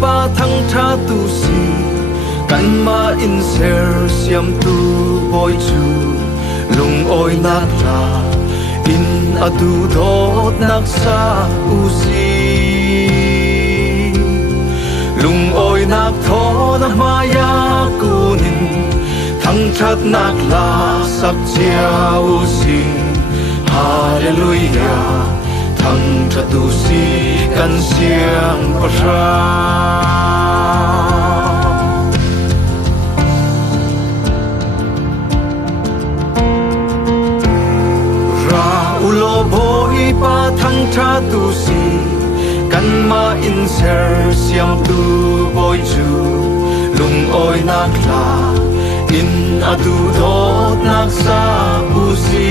pa thăng tha tu si kan ma in ser siam tu boy chu lung oi nak la in adu dot nak sa u si lung oi nak tho na maya kunin thăng that nak la sak chia u si hallelujah thăng that tu si kan siang pasha pa thăng tha tu si kan ma in ser siam tu boy chu lung oi nak la in adu dot nak sa u si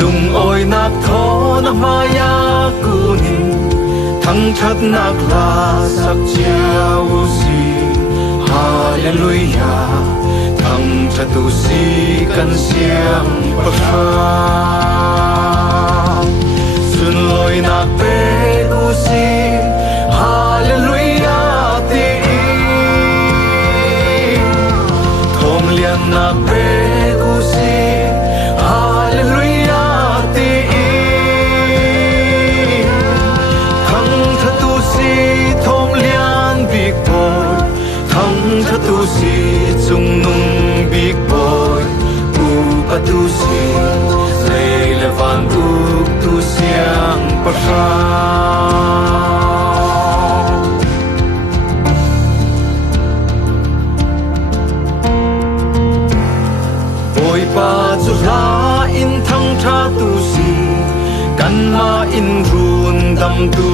lung oi nak tho na maya kunin thăng that nak la sak chia u si hallelujah thăng that tu si kan siam pasha sun loi nak pe tu si hallelujah ti thom lian nak pe tu si hallelujah ti thăng that tu si thom lian big boy thăng that tu si chung nung big boy pa tu si lei levan uk tu siang pasha oi pa chu la in thăng tha tu si kan ma in run dam tu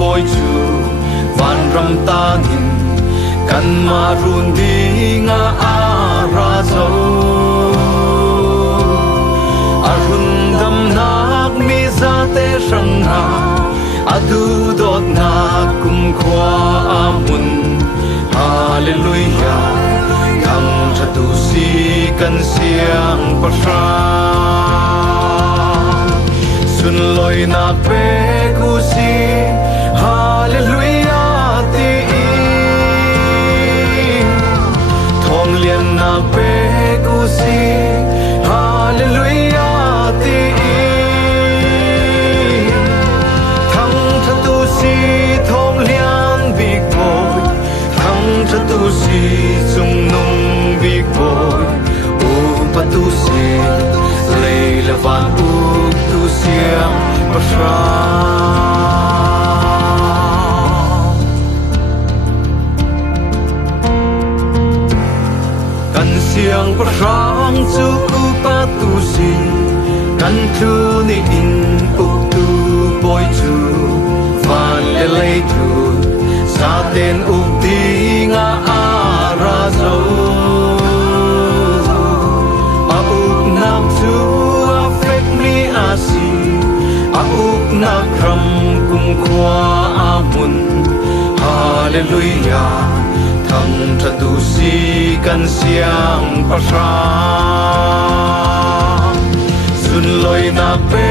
boy chu van ram ta nin kan ma run dinga ara zo arundam nak mi za te sang na adu dot na kum khwa amun hallelujah thăng tha tu si kan siang pasha sun loi nak pe ku si hallelujah ti thom lian nak pe ku si hallelujah tu si chung nung big boy pa tu si lei levan uk tu siang pasha kan siang pasang chu pa tu si kan tu ni in uk tu boy chu van le lei tu sa ten uk dinga ara zo a uk nam tu affect me asi a uk na kram kum khwa amun hallelujah thăng tha tu si kan siang pasha sun loi na pe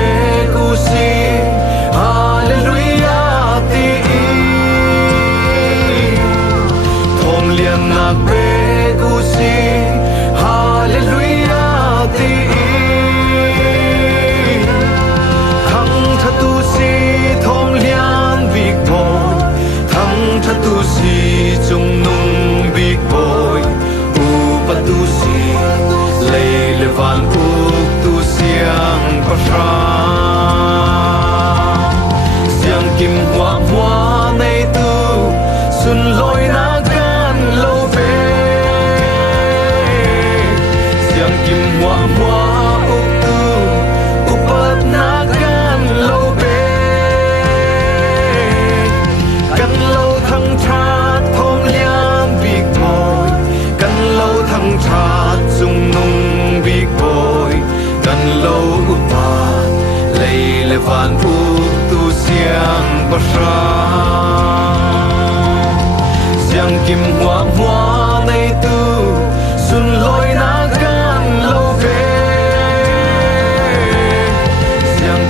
ku si hallelujah ti lian nak pe ku si hallelujah ti thăng tha tu si thom lian big boy thăng tha tu si chung nung big boy pa tu si lei levan uk tu siang pasha siang kim hwa hwa nei tu sun loi na kim hwa hwa uk tu upat na kan lo be kan lo thăng that thom lian big boy kan lo thăng that chung nung big boy kan lo upat lei levan uk tu siang pasha siang kim hwa hwa nei tu sun loi na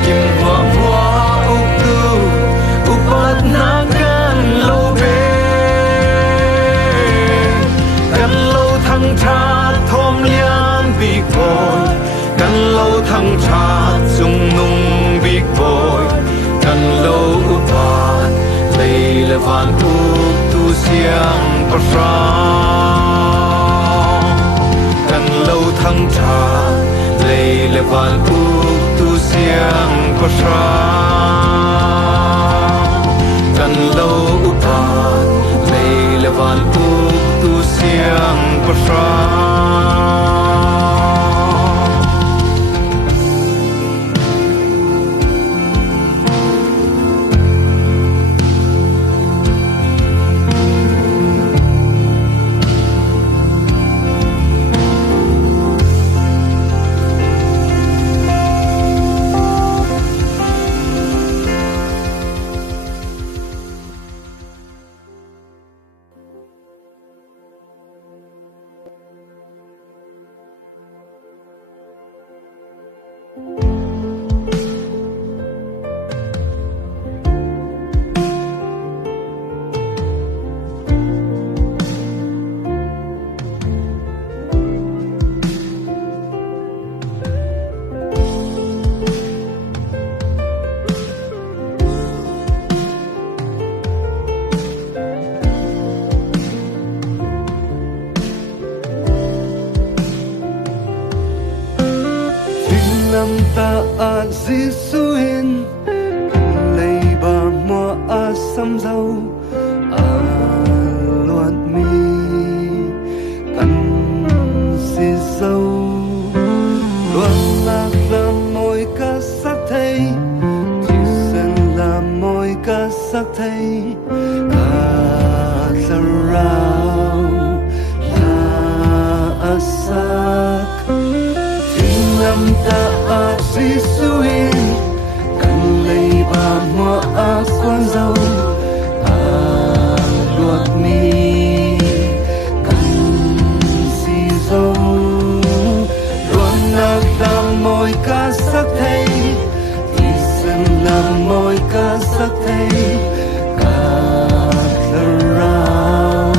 kim hwa hwa uk tu upat na siang bờ sang cần lâu thăng trà lệ lệ van uk tu siang bờ sang cần lâu upan lệ lệ van uk tu siang bờ sang ta a Giêsuin lấy ba mua a sắm dâu a loạn mi căn si dâu loạn lạc là môi ca sắc thay chỉ sen là môi ca sắc thay ca sa rau la asak lâm ta a Giêsuin cần lấy ba mua a quan dâu a luộc mi cần si dâu luôn nạc làm môi ca sắc thay thì xin làm môi ca sắc thay ca thơ rau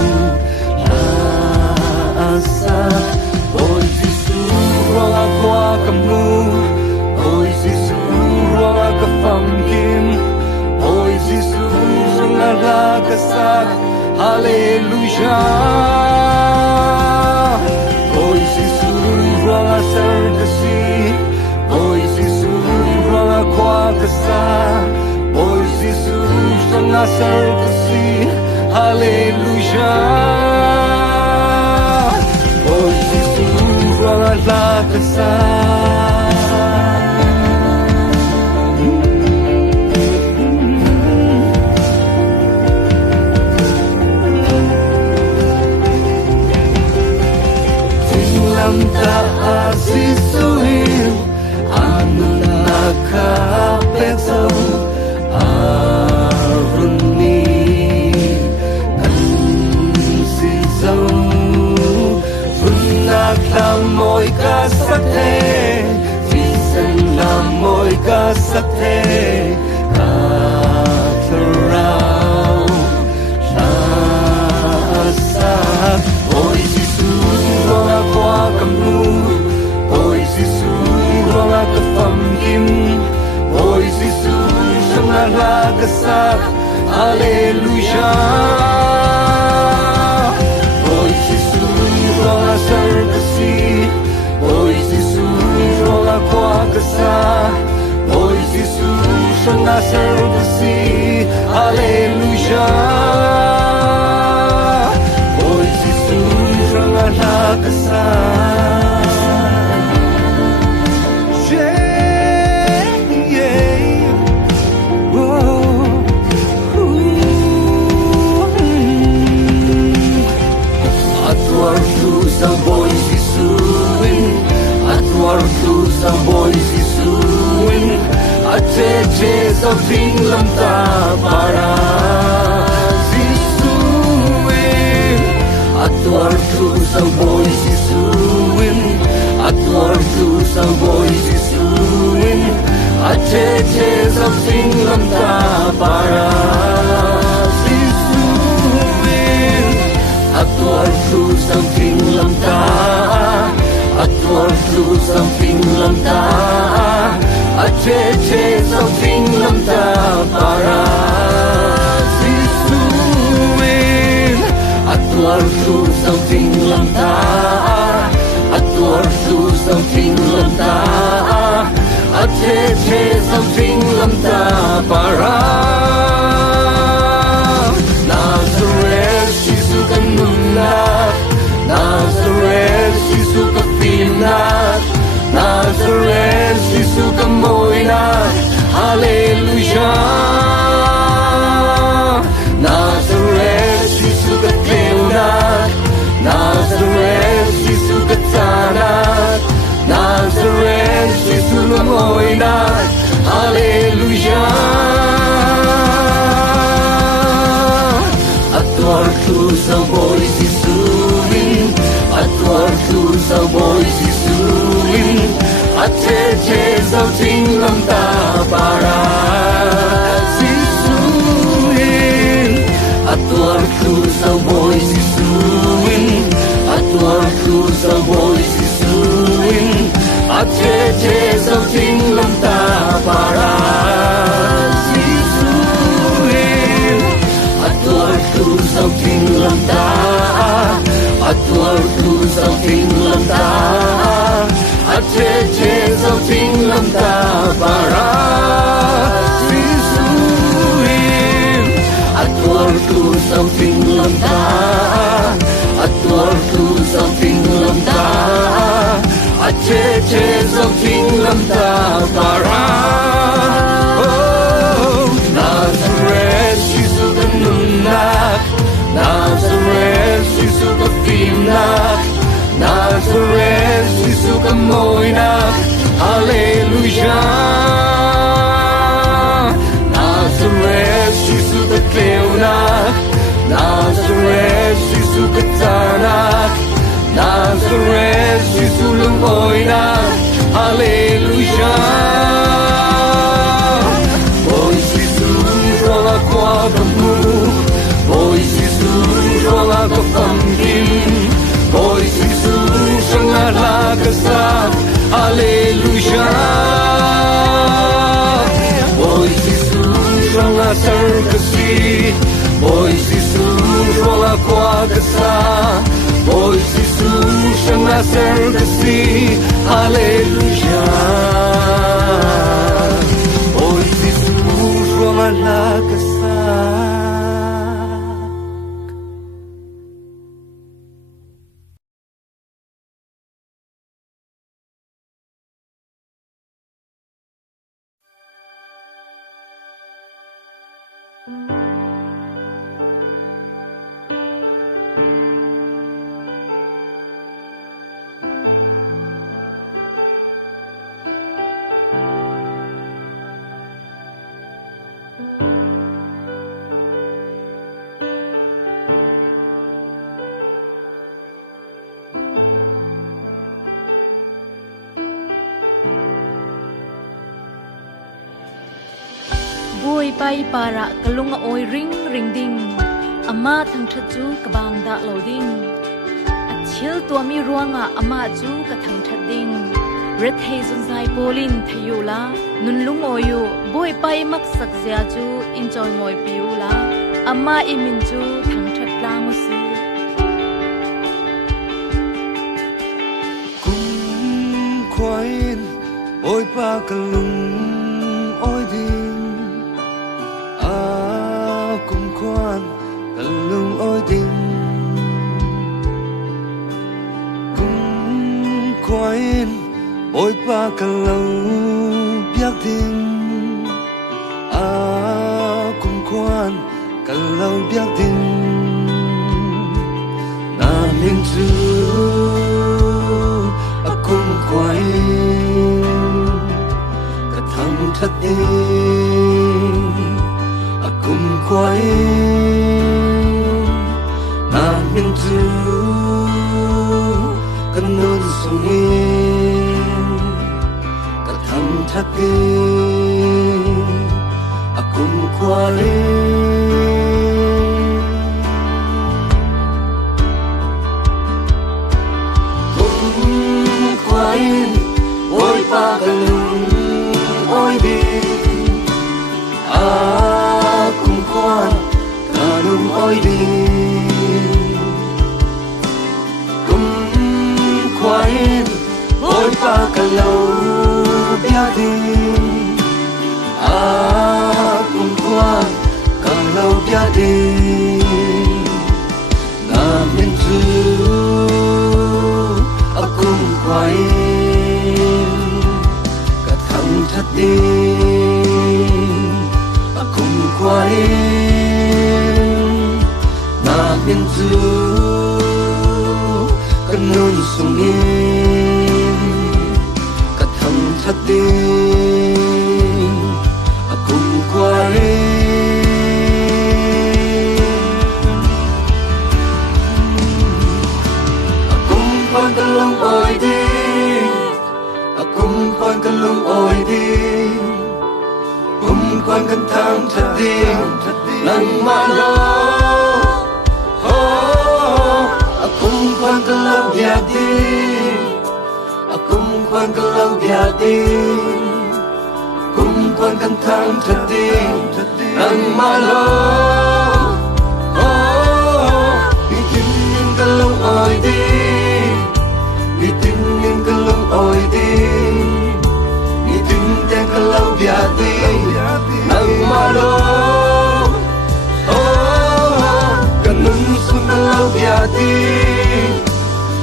la asak ôi Giêsu roa qua kamu ôi Giêsu roa ka pham kim ôi Giêsu sunga la ka sak hallelujah ôi Giêsu roa ser ka si ôi Giêsu roa qua ka sa ôi Giêsu sunga ser ka si hallelujah ôi Giêsu roa la ka sa ta a Giêsuin anun nakapetso aruni kan sizo vunak la môi ca sắc thế vì dân la môi ca sắc thế ca thơ rau la sắc ôi Giêsu roa qua kamu ôi Giêsu roa ka pham kim ôi Giêsu sunga la ka sak hallelujah ôi Giêsu roa ser ka si ôi Giêsu roa qua ka sa ôi Giêsu sunga ser ka si hallelujah ôi Giêsu sunga la ka sa Sa boy Giêsuin atwar tu sa boy Giêsuin ache che sa ving lam ta para Giêsuin atwar tu sa boy Giêsuin atwar tu sa boy Giêsuin ache che sa ving lam ta para atwar tu samping lam ta atwar tu samping lam ta ache che samping lam ta para Giêsuin tu sao tình lâm ta tua tu sao tình lâm ta che sao tình lâm ta para Nazareth Jesus kanuna Nazareth Jesus kapina Nazareth Jesus kamoina Hallelujah Nazareth Jesus kakeuna Nazareth Jesus katana Nazareth Jesus lumoina Hallelujah Atuar tu sa boy Jesusin Atuar tu sa boy Jesusin Che sa ting lam ta para Jesusin Atuar tu sa boy Jesusin Atuar tu sa boy Jesusin Che sa ting lam ta para Jesusin Atuar tu sa ting lam ta Atuar tu sa ting lam ta Che sa ting lam ta para Jesusin Atuar tu sa ting lam ta Atuar tu sa ting lam ta Che sa ting lam ta para Nazareth Jesus kanunak Nazareth Jesus kafinak Nazareth Jesus kamoinak Hallelujah Nazareth Jesus kakeunak Nazareth Jesus katanak Nazareth Jesus lumoinak Hallelujah Boy Jesus rola qua kamu Boy Jesus rola kapamkim Boy Jesus sangatlah kesat Hallelujah Boy Jesus sangat terkasih Boy Jesus rola qua kesat Boy Jesus sangat terkasih Hallelujah Boy Jesus sangatlah kesat Bui pai para kalunga oi ring ding ama thang thaju kabang da loading achil to mi ruanga ama chu ka thang thading red hazon zai polin thayula nunlung oyu bui pai mak sak zia chu enjoy moi piula ama imin chu thang that lang usi kum khoin oi pa kalung oi ding kum khoan kalung oi ding kum khoin oi pa kalung biak ding kum khoan kalung biak ding na ling chu kum khoin ka thang that ding kum khoai na min tu kan nun sungin ka tham thaki kum khoai ôi pa kalung ôi đi kum khoan kalung ôi đi Akong kuan kalau biadi namin tu akong kuain katang tating akong kuain namin tu kanun sungin katang tating akong kuain. Quan cần lông ôi đi, cùng quan cần lông ôi đi, cùng quan cần thang thật đi, nắng mà lo, cùng quan cần lâu bia đi, cùng quan cần lâu bia đi, cùng quan cần thang thật đi, nắng mà lo, đi tìm những cần lông ôi đi. Itingin kalau oi di, itingin kalau biadi, nang malo, kanun sung kalau biadi,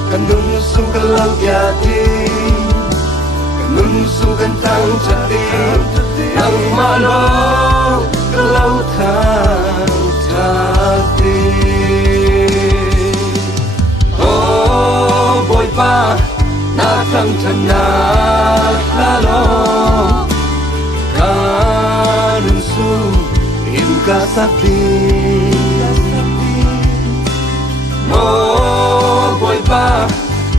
kanun sung kalau biadi, kanun sung kantang jadi, nang malo, kalau tang jadi. Pa na thăng chân na la lo kanun su im ka sakti mo boy pa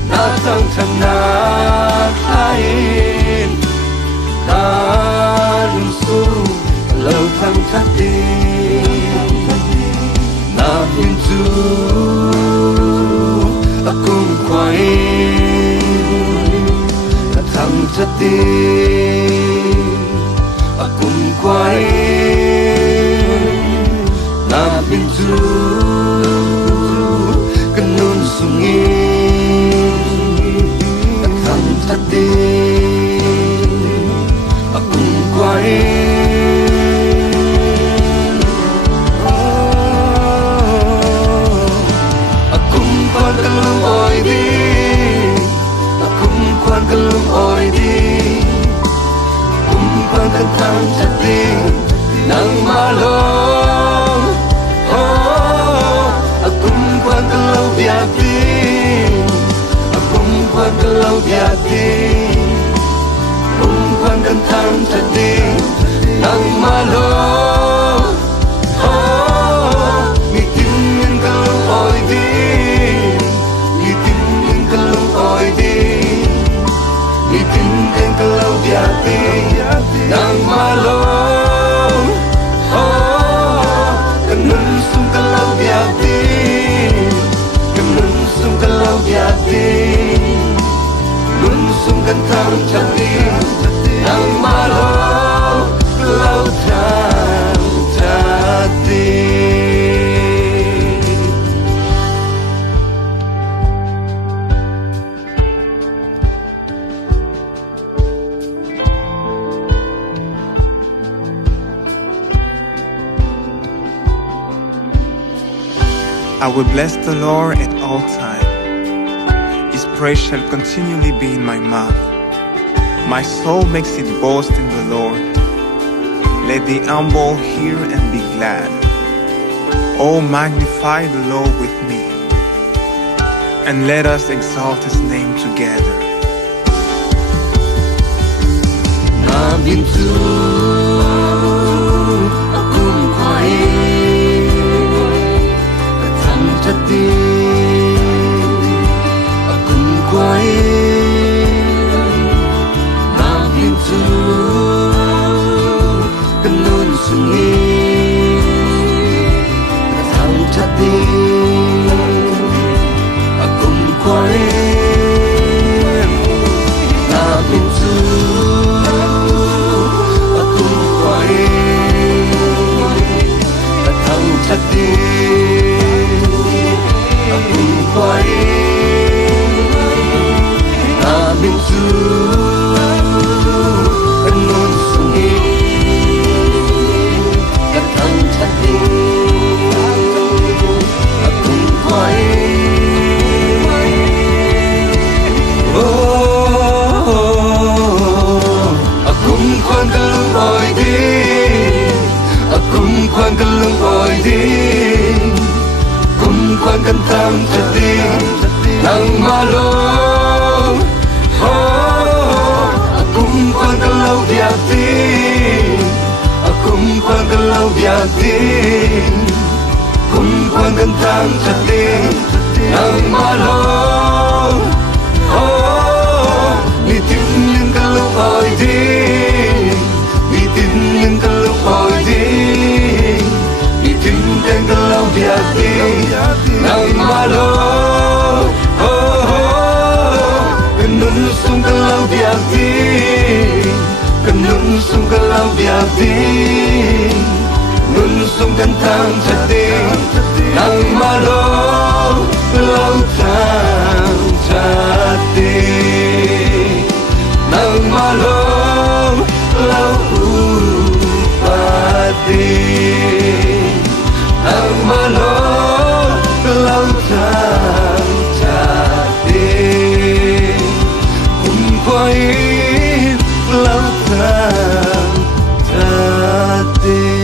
na thăng chân na lain kanun su lâu thăng thati na hin tu akong kuain katang tating akong kuain na pintu kanun sungin katang tating akong kuain. Kalung oi di, akong kuan kalung oi di, kumpang kantang jadi nang malong. Akong kuan kalau biadi, akong kuan kalau biadi, kumpang kantang jadi nang malong. Mitingin kalung oi di. Itingin kalau biadi nang malo, kanun sung kalau biadi, kanun sung kalau biadi, kanun sung kantang jadi nang malo, kalau tang jadi. I will bless the Lord at all times. His praise shall continually be in my mouth. My soul makes it boast in the Lord. Let the humble hear and be glad. Oh, magnify the Lord with me, and let us exalt His name together. Namin tu akong kuain jadi akong kuain namin tu kanun sungin katang jadi akong kuain namin tu biatin kung quan kan tang chatin nang malong oh ni tin ning kalu oi din ni tin ning kalu oi din ni tin tang kalu biatin nang malong kanun sung kalau biatin kanun sung kalau biatin nun sung kantang chatin nang malong kalau tang chatin nang malong kalau upatin nang malong kalau tang chatin quay lâu tháng ta tìm.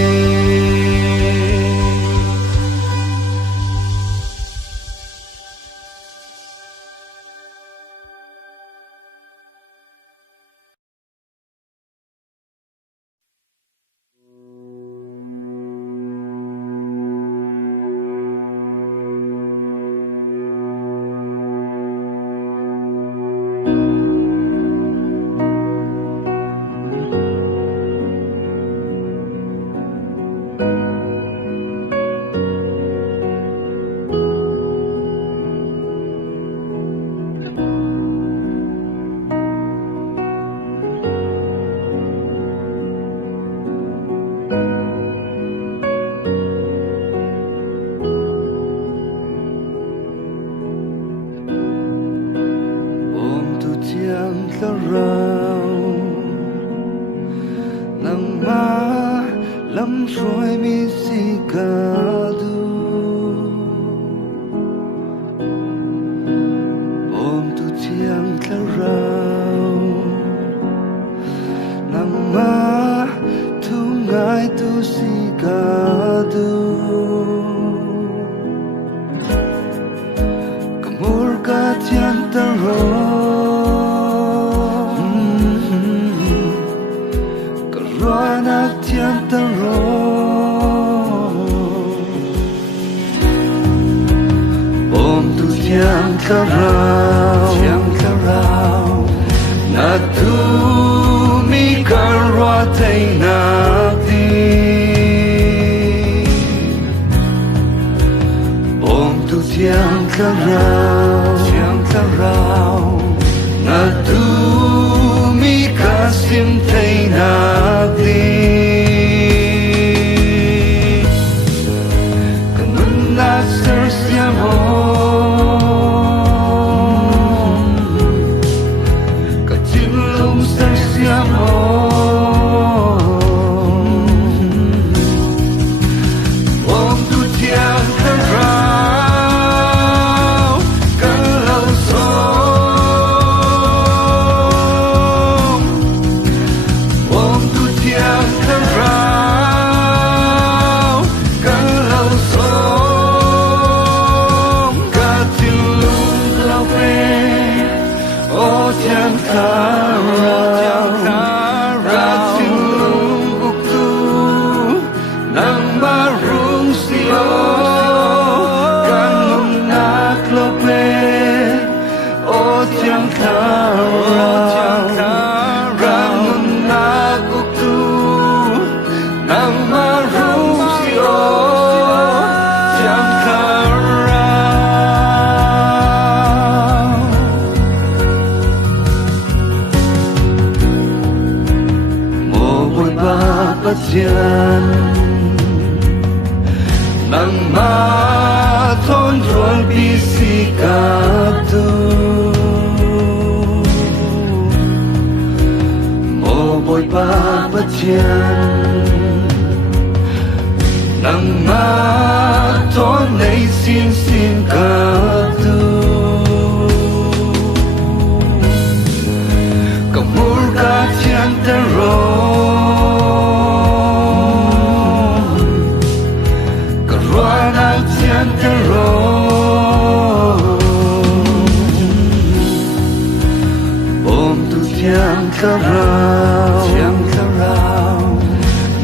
Tiang karau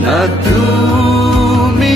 na tu mi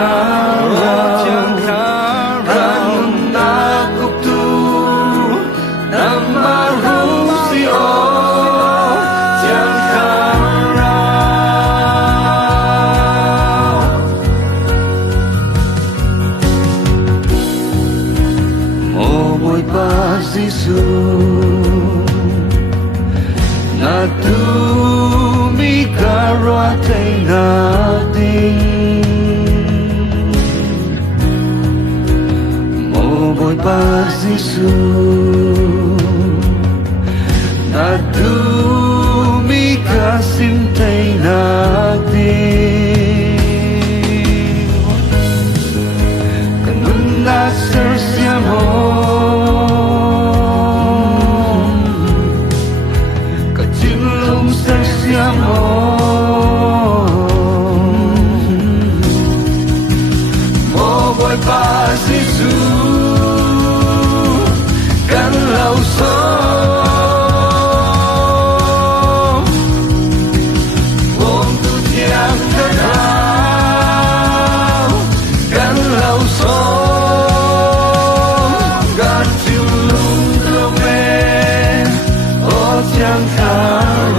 karang ranun nakuk tu namarum si o tiang karang mo boy pas Isu na tu mi karwa tay natin mo boy pas Isu na tu mi kasim tay natin kanun na sersya mo mo boy pas Isu kan lau so wong tu tiang kenal kan lau so gan chulung lome o tiang karang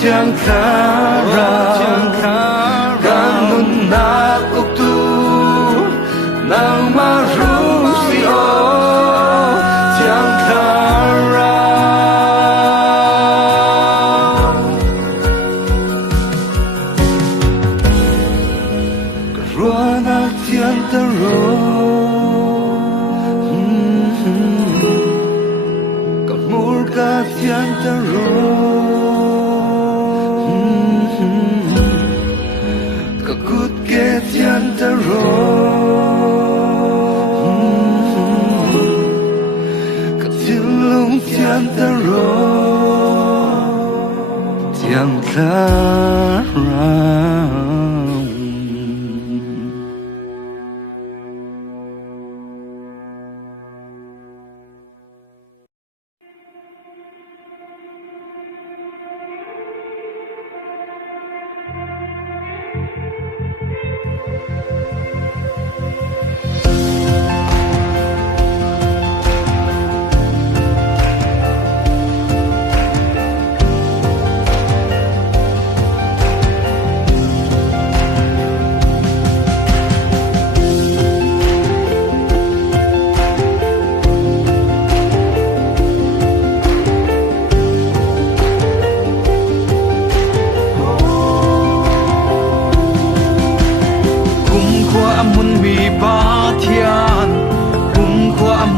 Tiang karang ganun nakuk tu nang marum si o tiang karang karuana tiang teruk kamurka tiang teruk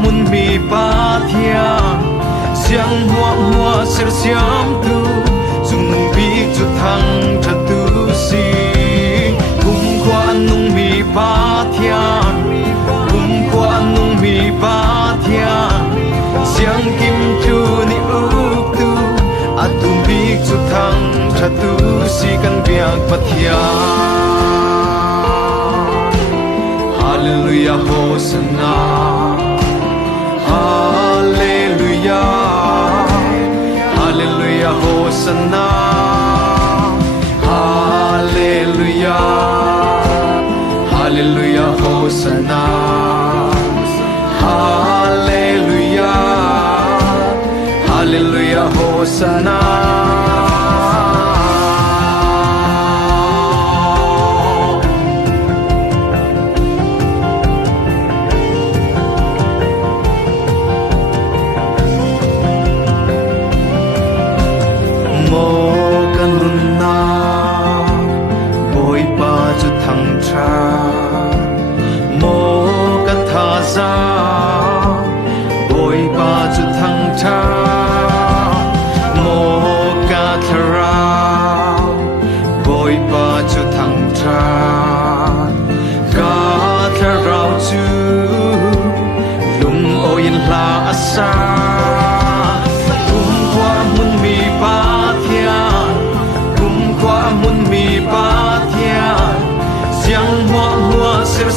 mun mi ba thia siang hoa ser siam tu dung nung bi chu thang tha tu si kum kwa nung mi ba thia kum kwa nung mi ba thia siang kim chu ni up tu atum bi chu thang tha tu si kan biak pathia Hallelujah, Hosanna. Hallelujah, Hallelujah, Hosanna. Hallelujah, Hallelujah, Hosanna. Hallelujah, Hallelujah, Hosanna.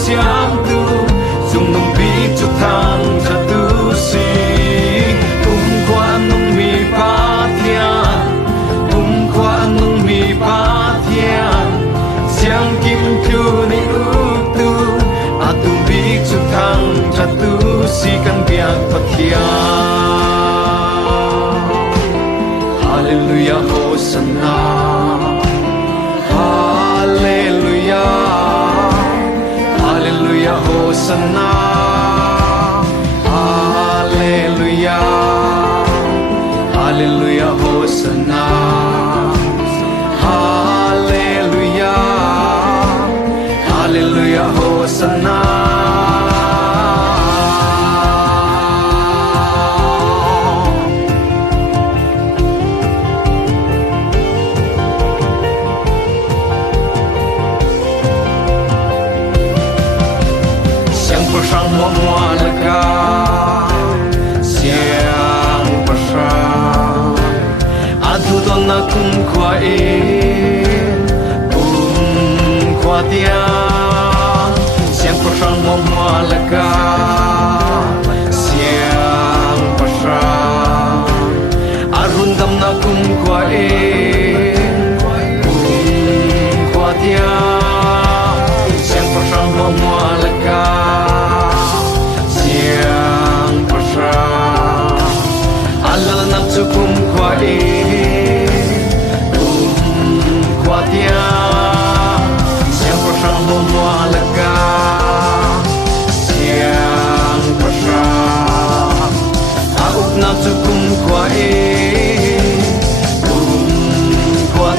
Siam tu dung nung bi chu thang tha tu si kum kwa nung mi pa thian kum kwa nung mi pa thian siang kim chu ni up tu atum bi chu thang tha tu si kan biak pathia Hallelujah, Hosanna. Hallelujah, Hallelujah, Hosanna. Hallelujah, Hallelujah, Hosanna. Hallelujah, Hallelujah, Hosanna. Na kum kwa dia siang pasang mo laga siang pasang arundam na kum kwa dia siang pasang mo laga siang pasang alal na kum kwa dia siang pasang mo laga siang pasang auk na tukum kwa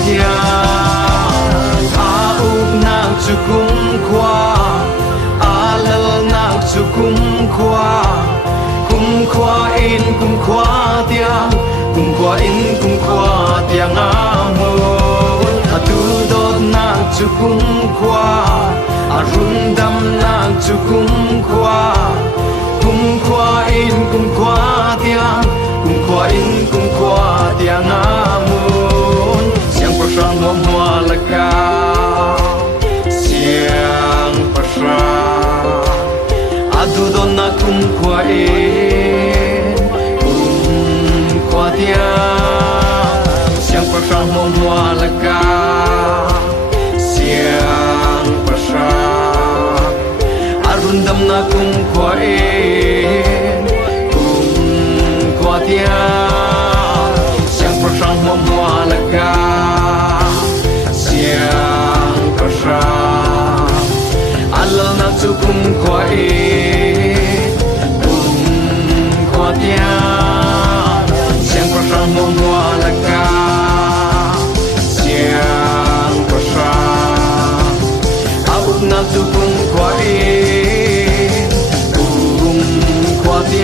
dia auk na tukum kwa alal na tukum kwa in kum kwa dia kum kwa dia ngamo atu dot nang chukum kwa arundam nang chukum kwa in kum kwa in kum kwa dia ngamun siang pasang mo laga siang pasang atu dot na kum kwa dia siang pasang mo laga siang pasang arundam na kum kwa dia siang pasang mo laga siang pasang alal na kum kwa dia siang pasang mo laga siang pasang auk na tukum kwa dia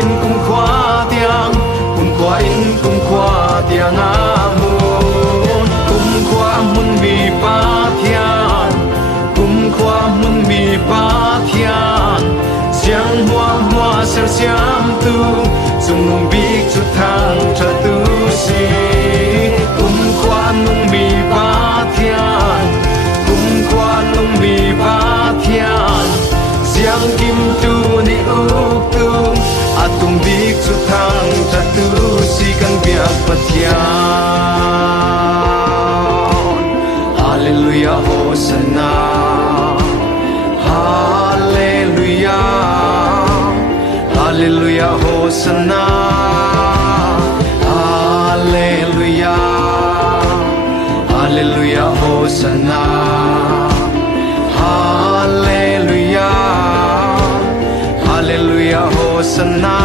in kum khwa in kum khwa tiang amun kum khwa mun mi pa thian kum khwa mun mi pa thian siang hoa ser siam tu sung nung bik chu thang cha tu si kum khwa nung mi pa thian kum khwa nung mi pa thian siang kim tu ni uk tu atung bik chu thang cha tu si kan biak pathian hallelujah hosanna hallelujah hallelujah hosanna hallelujah hallelujah hosanna hallelujah hallelujah hosanna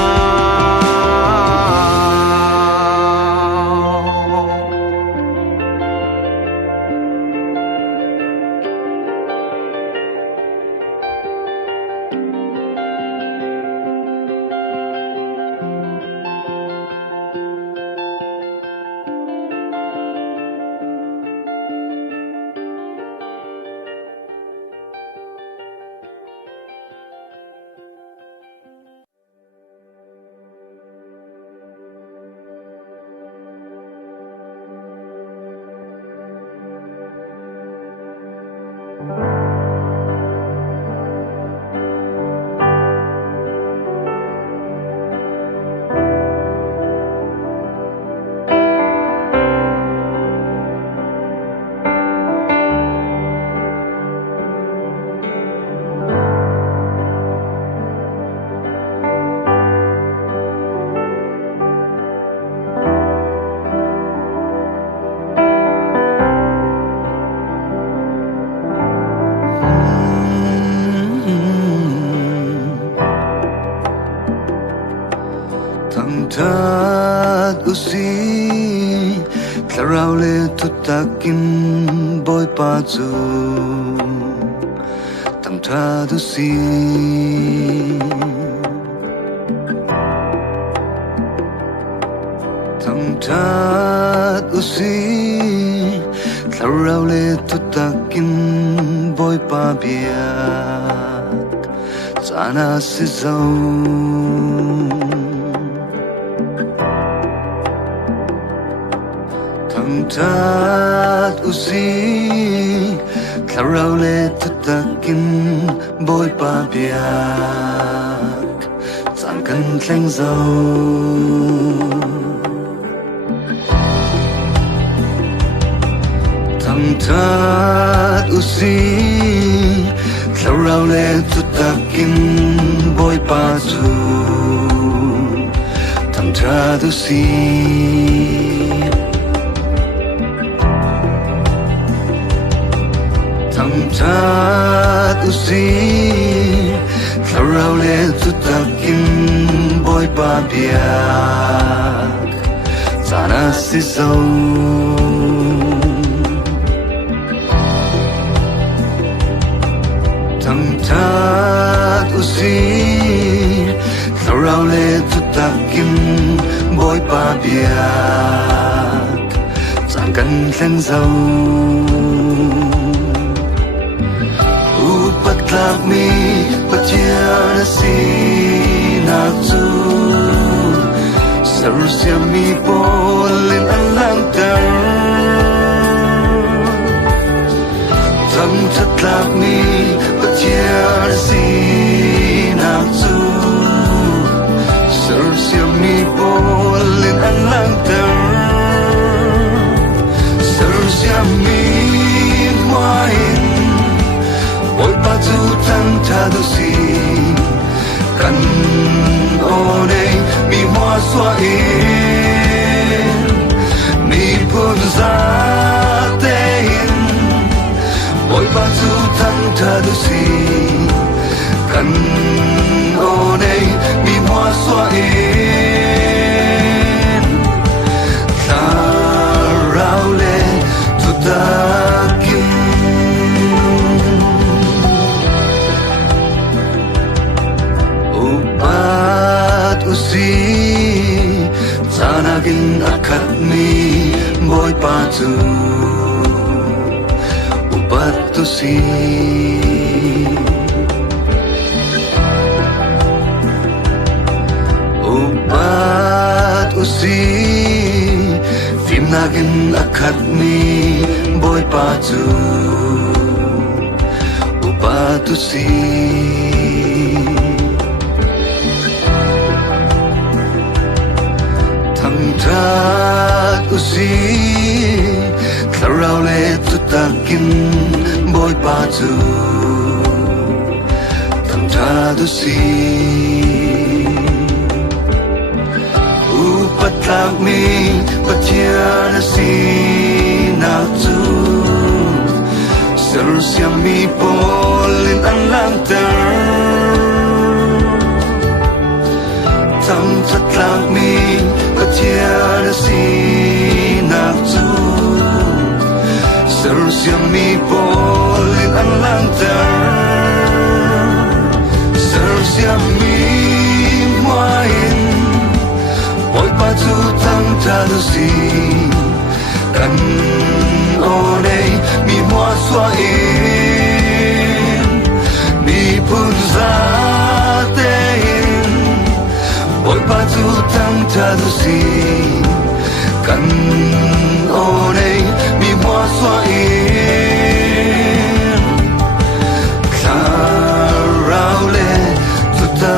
Tat usi tlarau le tutakin boy pazu tam tat usi tam tat usi tlarau le tutakin boy pa biak sana si zau tat usi tlarau le tutakin boy pa biak san kan thleng zo tam tat usi tlarau le tutakin boy pa tu tam tat usi tat usi tlarau le tutakin boy pa biak sana si zo tam tat usi tlarau le tutakin boy pa biak san kan thleng zo Patlak mi patian si nakzu Sarusya mi polin alang ter Tam tatlak mi patian si nakzu Sarusya mi polin alang ter Sarusya mi main Boy pa tu tan ta du si kan ore mi hoa xoa in mi pun za te in Boy pa tu tan ta du si kan ore mi hoa xoa in ta rao le tu ta chu upat tu si upat usi phim nagin akhat mi boy pa chu upat usi Thangtat usi tharau le tu takin boy pa chu thangtat usi upatlak mi patiana si na chu ser siam mi polin an lang ter thangtat mi patiana si na chu ser siam mi polin an lang ter ser siam mi muain boy pa chu thangtat si kan o nei mi mua xóa in mi phun ra tên boy pa chu thangtat si kan o nei mi mua xóa in kha rao le tu ta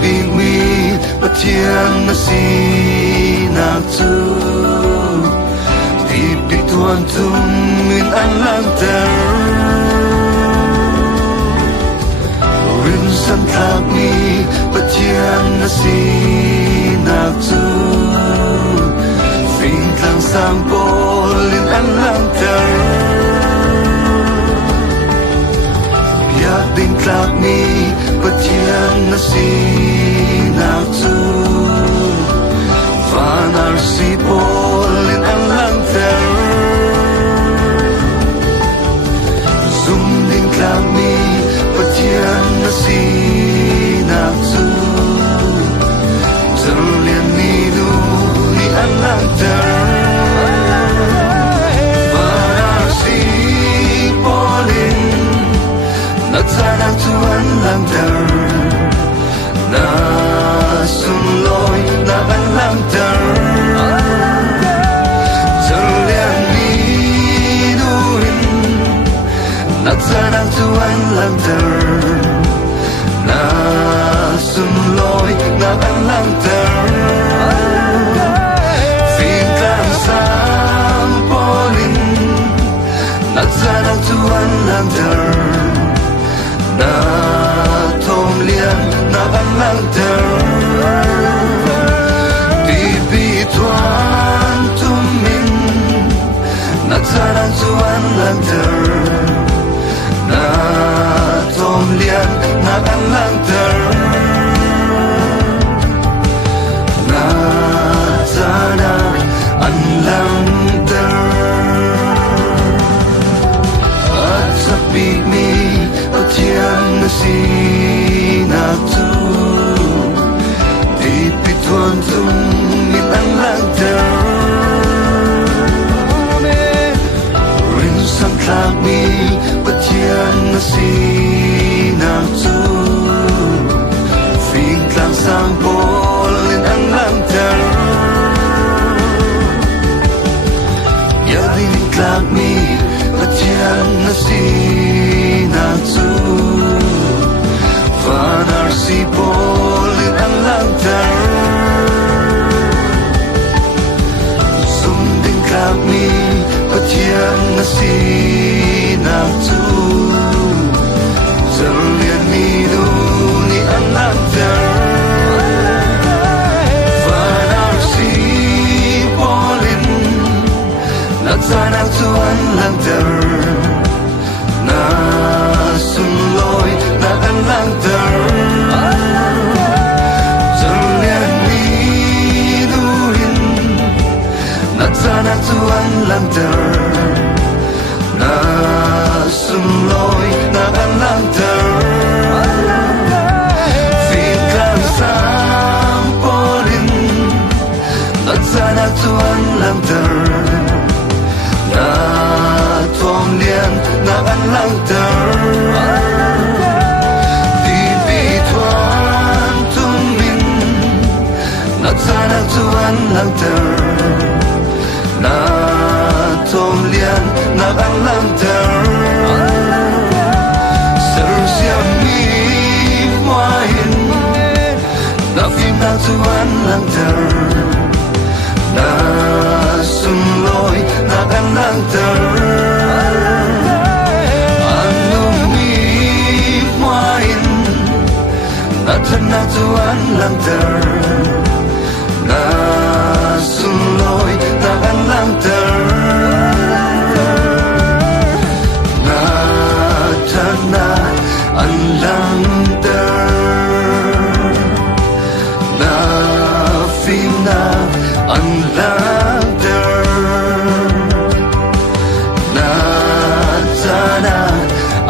big me patian na si na chu di pituan tum min an lang ter rin san thak mi patian na si na chu phing thang sang polin an lang ter ya ding thak mi patian na si na chu vanar si polin an lang ter zum ding thak mi patian na si na chu zerlian ni nu ni an lang ter vanar si polin na zanang chu an lang ter na sum loi na an lang ter zerlian ni nuin na zanang chu an lang ter na sum loi na an lang ter phim tlang sang polin na zanang chu an lang ter na thom lian na an lang ter di bi tuan tum min na zanang chu an lang ter na thom lian na an lang ter na zanang an lang ter at sa big me patian na si na chu di pituan tum min an lang ter rin sang thak mi patian na si na chu phing tlang sang polin an lang ter ya ding thak mi patian na si na chu vanar si polin an lang ter zum ding thak mi patian na si na chu zerlian ni nu ni an lang ter vanar si polin na zanang chu an lang ter na sum loi na an lang ter zerlian ni nuin sana Tuhan lantar na sumloy na ang lantar Fikang sampolin at sana Tuhan lantar na tuom lian na ang lantar Di bituan tumin at sana Tuhan lantar na tuom lian na ang lantar Sersiami muain na phim na Tuhan lantar na sumloy na ang lantar Anumi muain na na Tuhan lantar na sumloy na ang lantar na tana ang lantar na phim na ang lantar na tana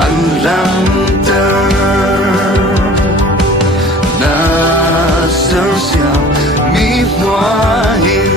ang lantar na sersiam mi muahin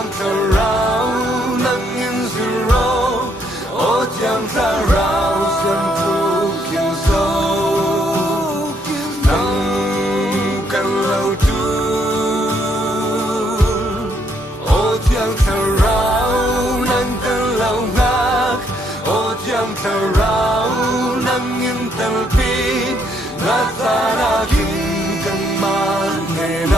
将它绕能因是肉，我将它绕向土平手，能跟留住，我将它绕能跟留白，我将它绕能因得比，那他那金更满内拉。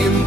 In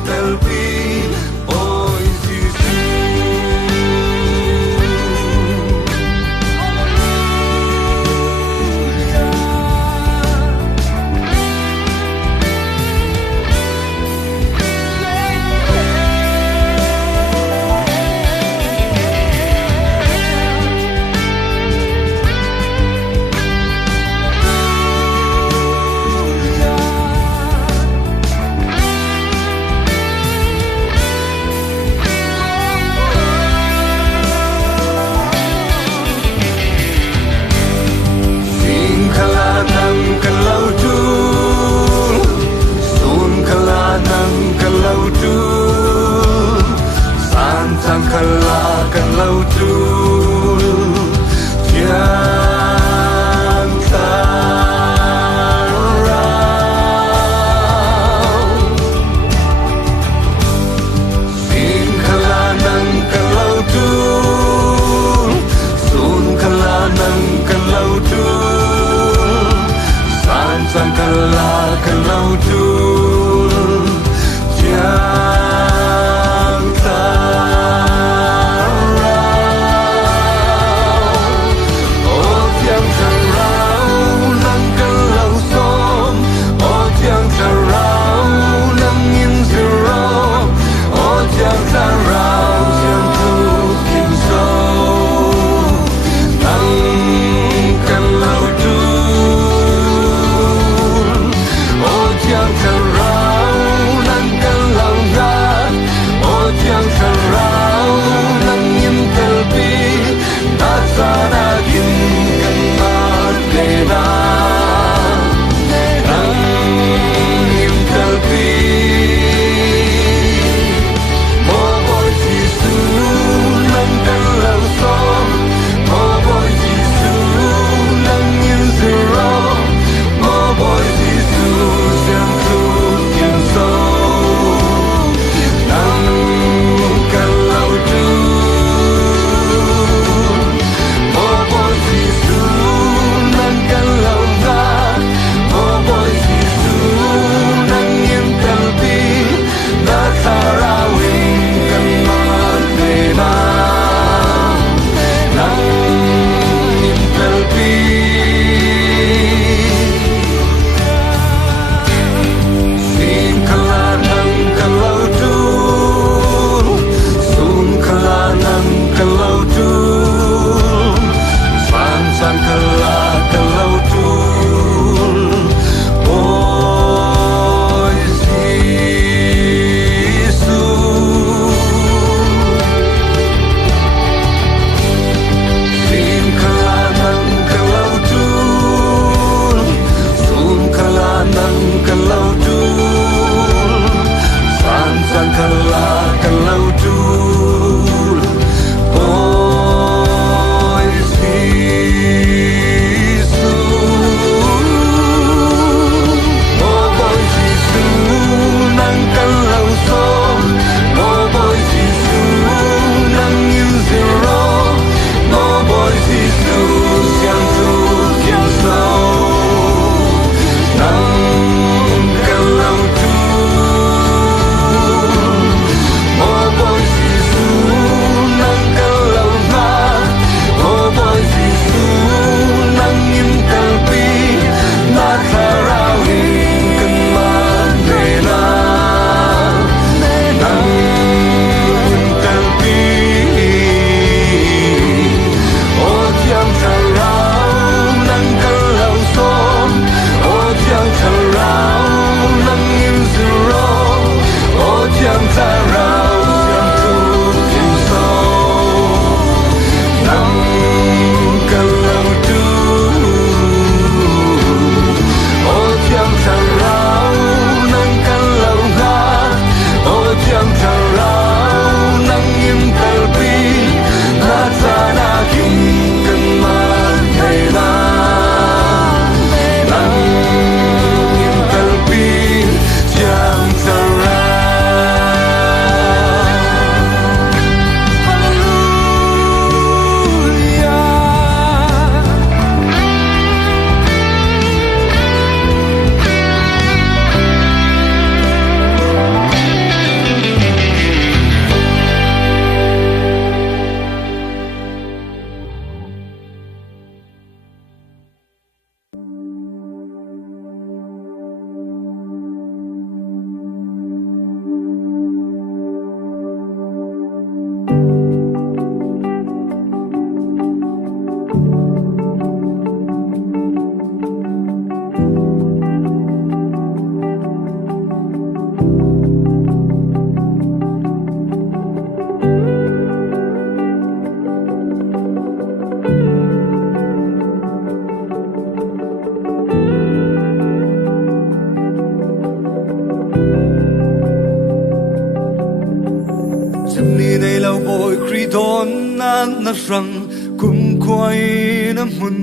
don na rang kum khoi na mun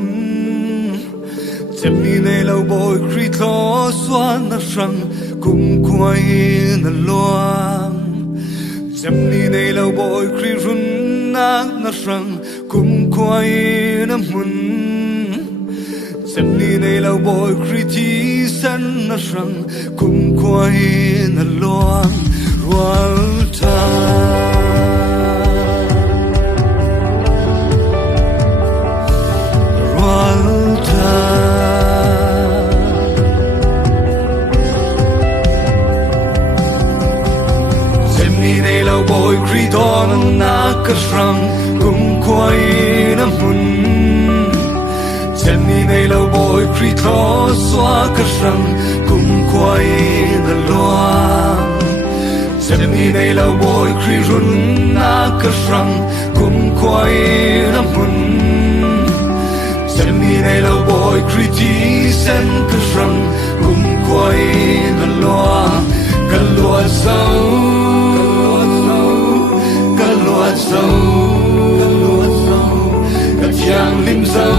chém ni nei lo boy kri tho xoan na rang kum khoi na loang chém ni nei lo boy kri run na rang kum khoi na mun chém ni nei lo boy kri ti san na rang kum khoi na loang rual ta boy kri don na ka rang kum khoi na mun chen ni nei lo boy kri tho xóa ka rang kum khoi na loang chen ni nei lo boy kri run na ka rang kum khoi na mun chen ni nei lo boy kri ti sen ka rang kum khoi na loang ka lua sau cả chàng lim dấu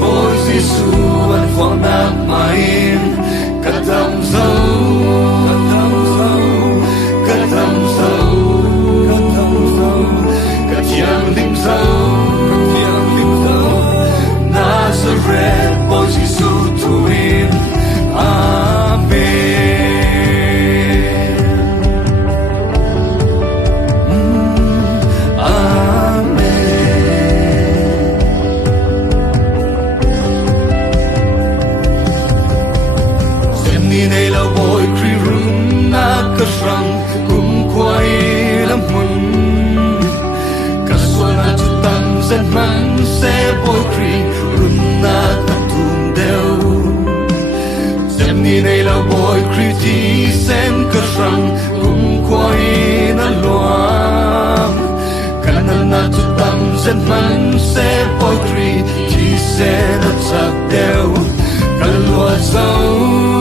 ôi Giêsu anh phong nát main cả tâm dấu cả chàng lim dấu Nazareth ôi Giêsu tu in Amen. Rang kum khoi lam mun ka suana tu tan zen man se boy kri run na ta tum deu sem ni nei la boy kri ti sen ka rang kum khoi na loam kan na tu tan zen man se boy kri ti sen na chak deu ka lua zau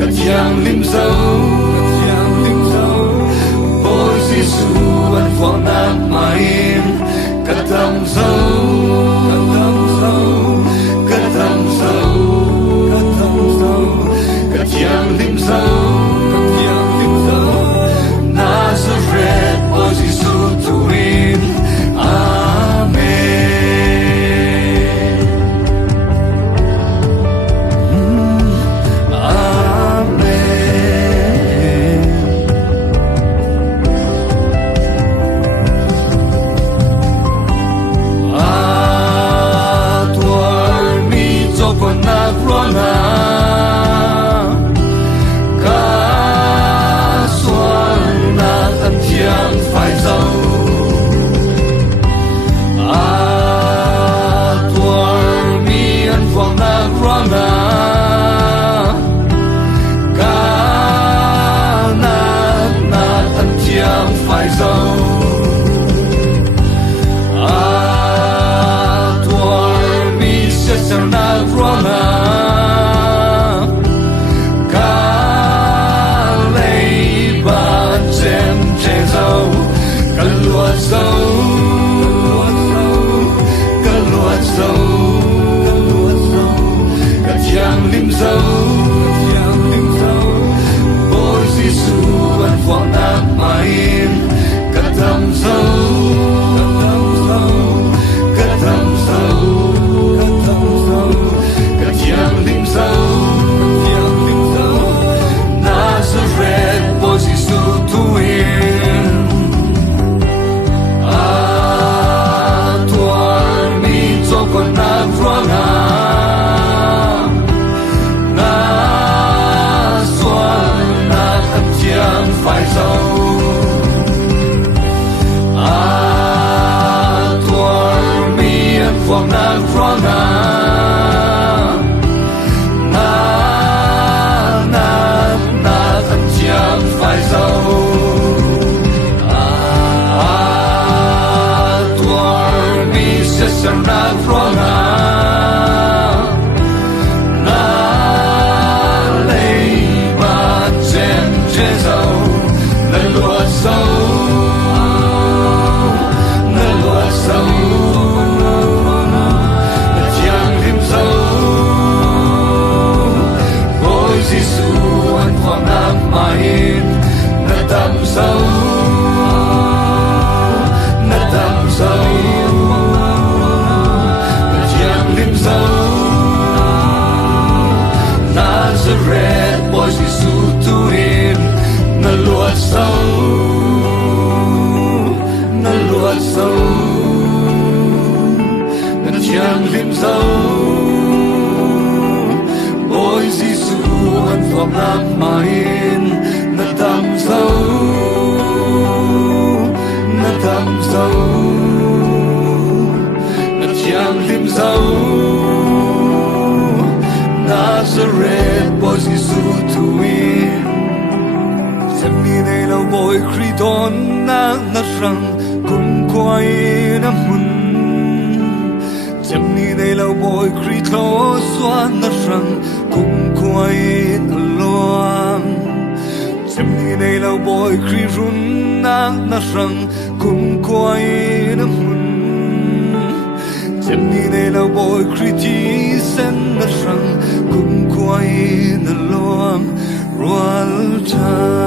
cả chàng lim dấu ôi Giêsu anh phong nát main cả tâm dấu cả chàng lim dấu Nazareth ôi Giêsu tu in Nazareth boy Giêsu tuin na luat sâu na chiang lim sâu boy Giêsu an phom lam main na tam sâu na chiang lim sâu Nazareth boy Giêsu tuin xem ni này lâu boy Christon na sang cùng quay na mun xem ni này lâu boy Christo xóa na sang cùng quay na loang xem ni này lâu boy Chrisrun na sang cùng quay na mun xem ni này lâu boy Christi sen na sang cùng quay na loang roal cha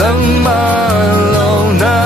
Nang malaw na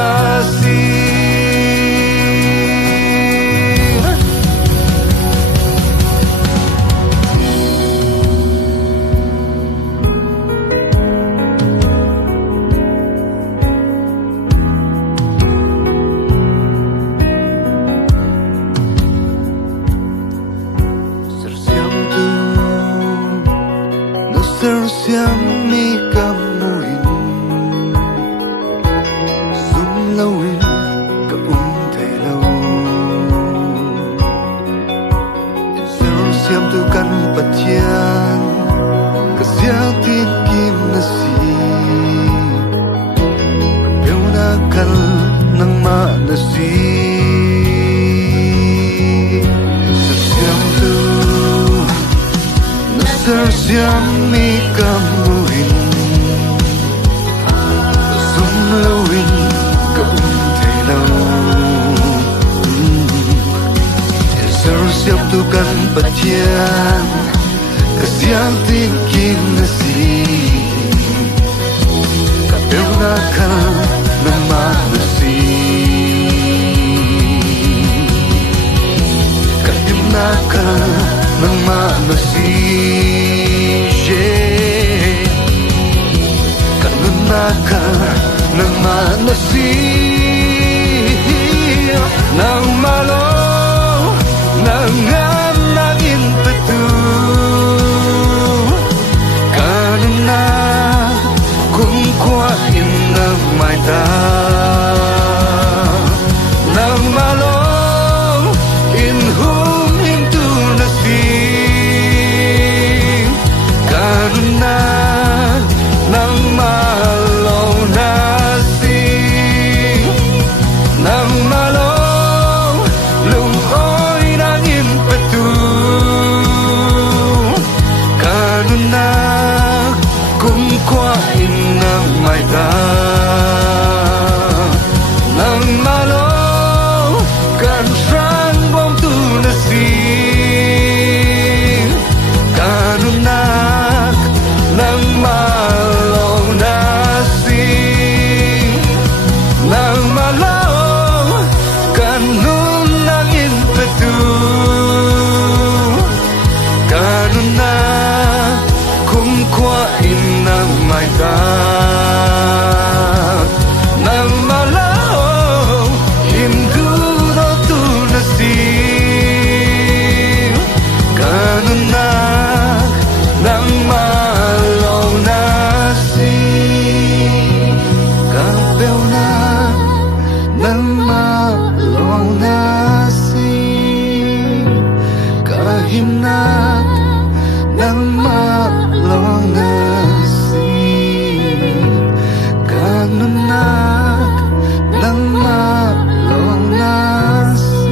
tukan patian kasiang tingkin nasi kapel nakal na manusi kapel nakal na manusi kapel nakal na manusi nang malo nang nangin petu karena kung kuain ng may ta nang malong inhum into nasing karena nang malong nasing nang malong lungoy ng impetu karena kung kuain ng may ta nang malong kan sang bom tu nasing karena nang malong nasing nang malong kanun ng impetu karena kung kuain ng may ta nang malong hindudo tu nasing karena nang malong nasing kapel na nang malong nasing kahimnak nang malong nasing kanunak nang malong nasing.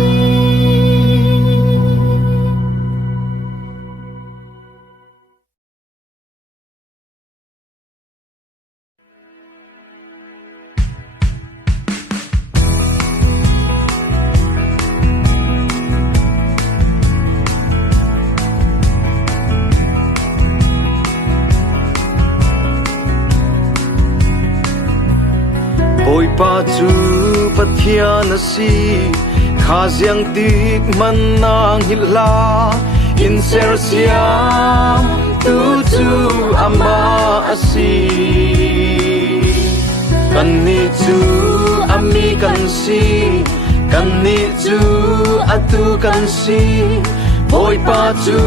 Ôi pa chu pathian si khaziang tik man nang hila in ser siam tu chu ama asi kan ni chu ami kan si kan ni chu atu kan si ôi pa chu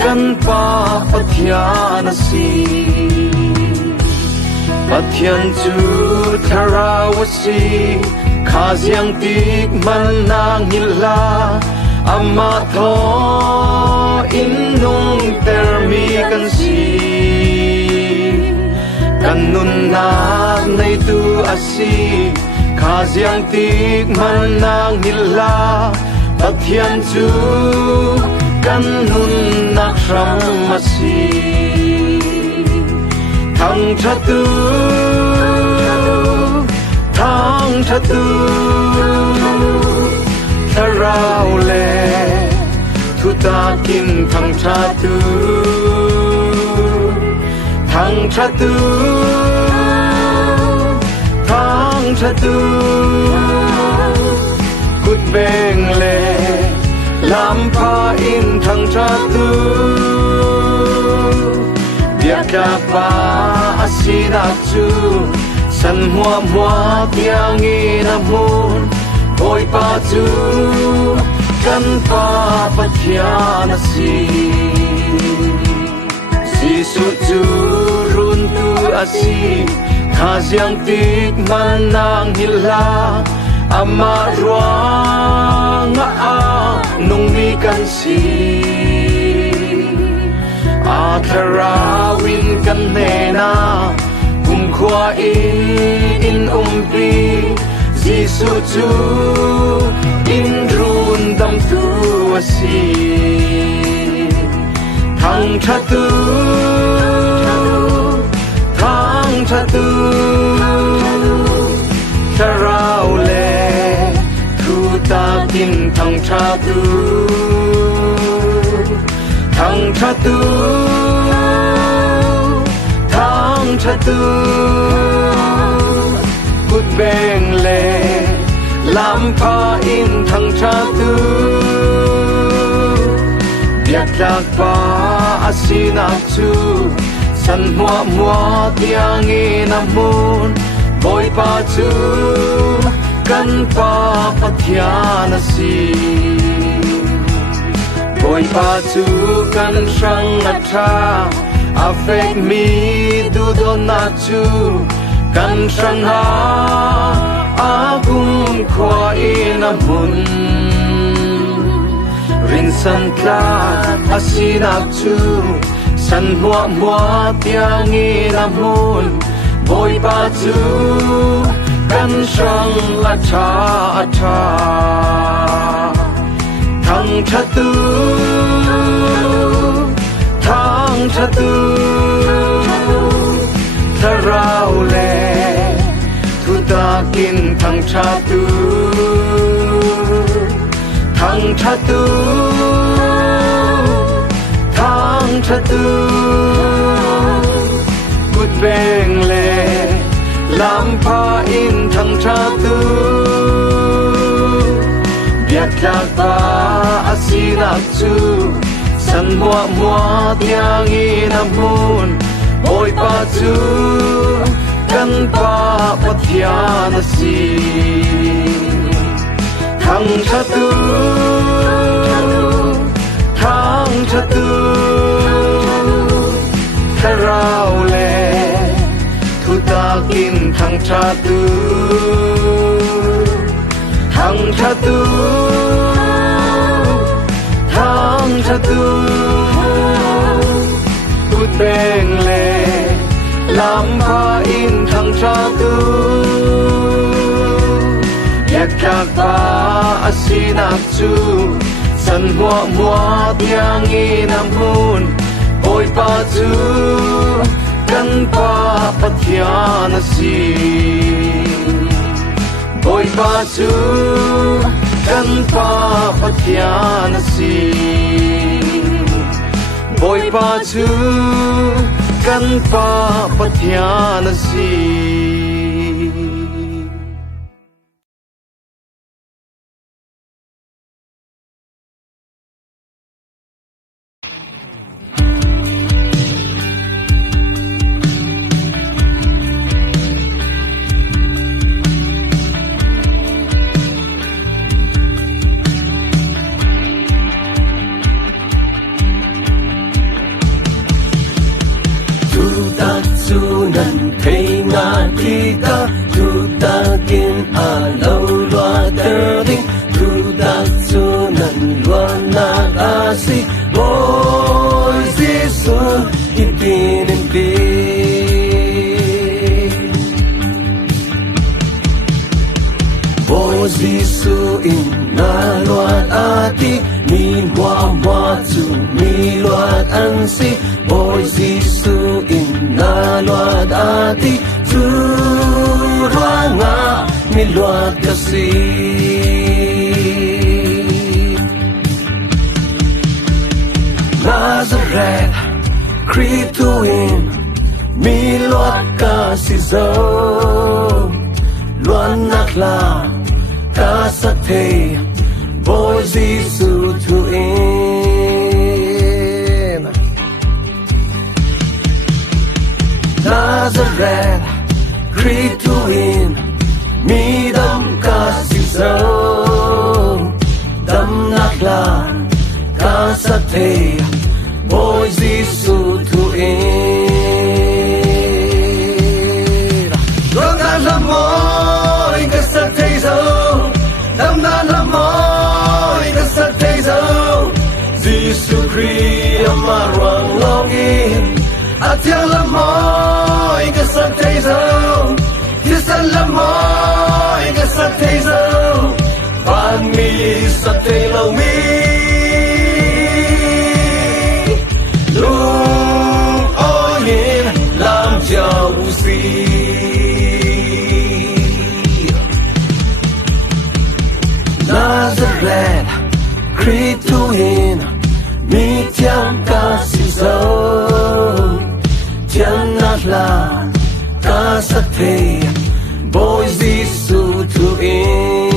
kan pa pathian si Pathian chu tharawasi khaziang tik man nang hila ama tho innung termi kan si kanun na nei tu asi khaziang tik man nang hila Pathian chu kanun nakram asi thang chatu tharau le thuta kin thang chatu kut beng le lam pha in thang chatu Biaka pa asinachu san mua tiang inamun oi pa chu kan pa pathian si su chu run tu asi khaziang tik man nang hila ama ruang a nung mi kan si Atharawin kan nena kung khwa in umpi Jisu chu in run dam tu asi thang chatu tharau le thu ta tin thang chatu thăng cha tu thăng cha tu cút beng lệ làm pha in thăng cha tu biết lạc pa asina chu san mua mua tiang in amun boy pa chu kan pa pathian si boy pa chu kan sang atha affect me du don na chu kan sang ha agum khwa in amun rin san tla asina chu san mua mua tiang in amun boy pa chu kan sang atha atha thăng cha tu thăng cha tu tharau le thu ta kin thăng cha tu thăng cha tu thăng cha tu cút beng le làm pha in thăng cha tu biết lạc pa asina chu san mua mua tiang in amun boy pa chu kan pa pathian si thăng cha tu thăng cha tu tharau le thu ta kin thăng cha tu thăng cha tu thăng cha tu cút beng le làm pha in thăng cha tu yak lạc pa asina chu san mua mua tiang in amun boy pa chu kan pa pathian si boy pa chu kan pa pathian si boy pa chu kan pa pathian si Nazareth, creep to him, mi luat kasizo, luan nakla, kasate, boy Zisu to him. Nazareth, creep to him, mi dam kasizo, dam nakla, kasate, boy Zisu to him. Dona la moy kasate zo, dam na la moy kasate zo, Zisu Christ amarang longin, atya la moy kasate zo, Yesan la moy kasate zo, pan mi sate lo mi. Nazareth, creep to him, meet young sa thầy bồi Giêsu thu in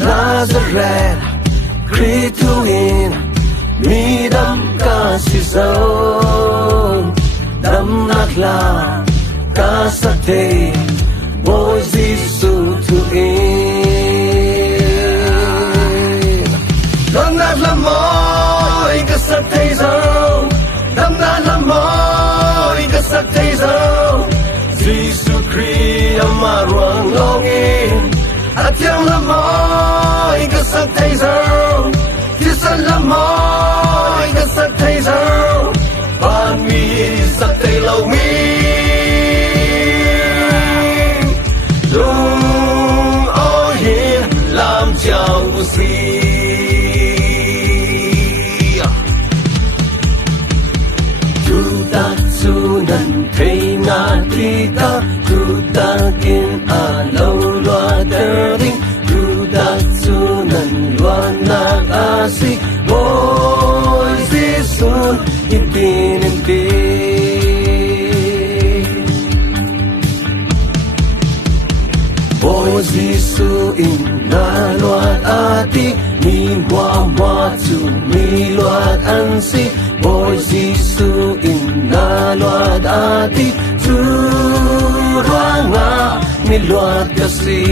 Nazareth Christ thu in mi đâm ca si dâu đâm nát la ca sa thầy bồi Giêsu thu in đâm nát la môi ca sa thầy dâu đâm nát la môi ca sa thầy dâu Giêsu Christ ama ruang longin at yang la môi ca sa thầy dâu Kisan la môi ca sa thầy dâu ban mi sa thầy lâu mi lung ô hiền làm chào gì nan thei na ti ta tu ta kin a lo loa ter ding tu ta su nan loa na a si boy si sun itin ti boy si su in na loa a ti mi wa tu mi loa an si boy Giêsu in na loat ati tu ranga mi loat kasi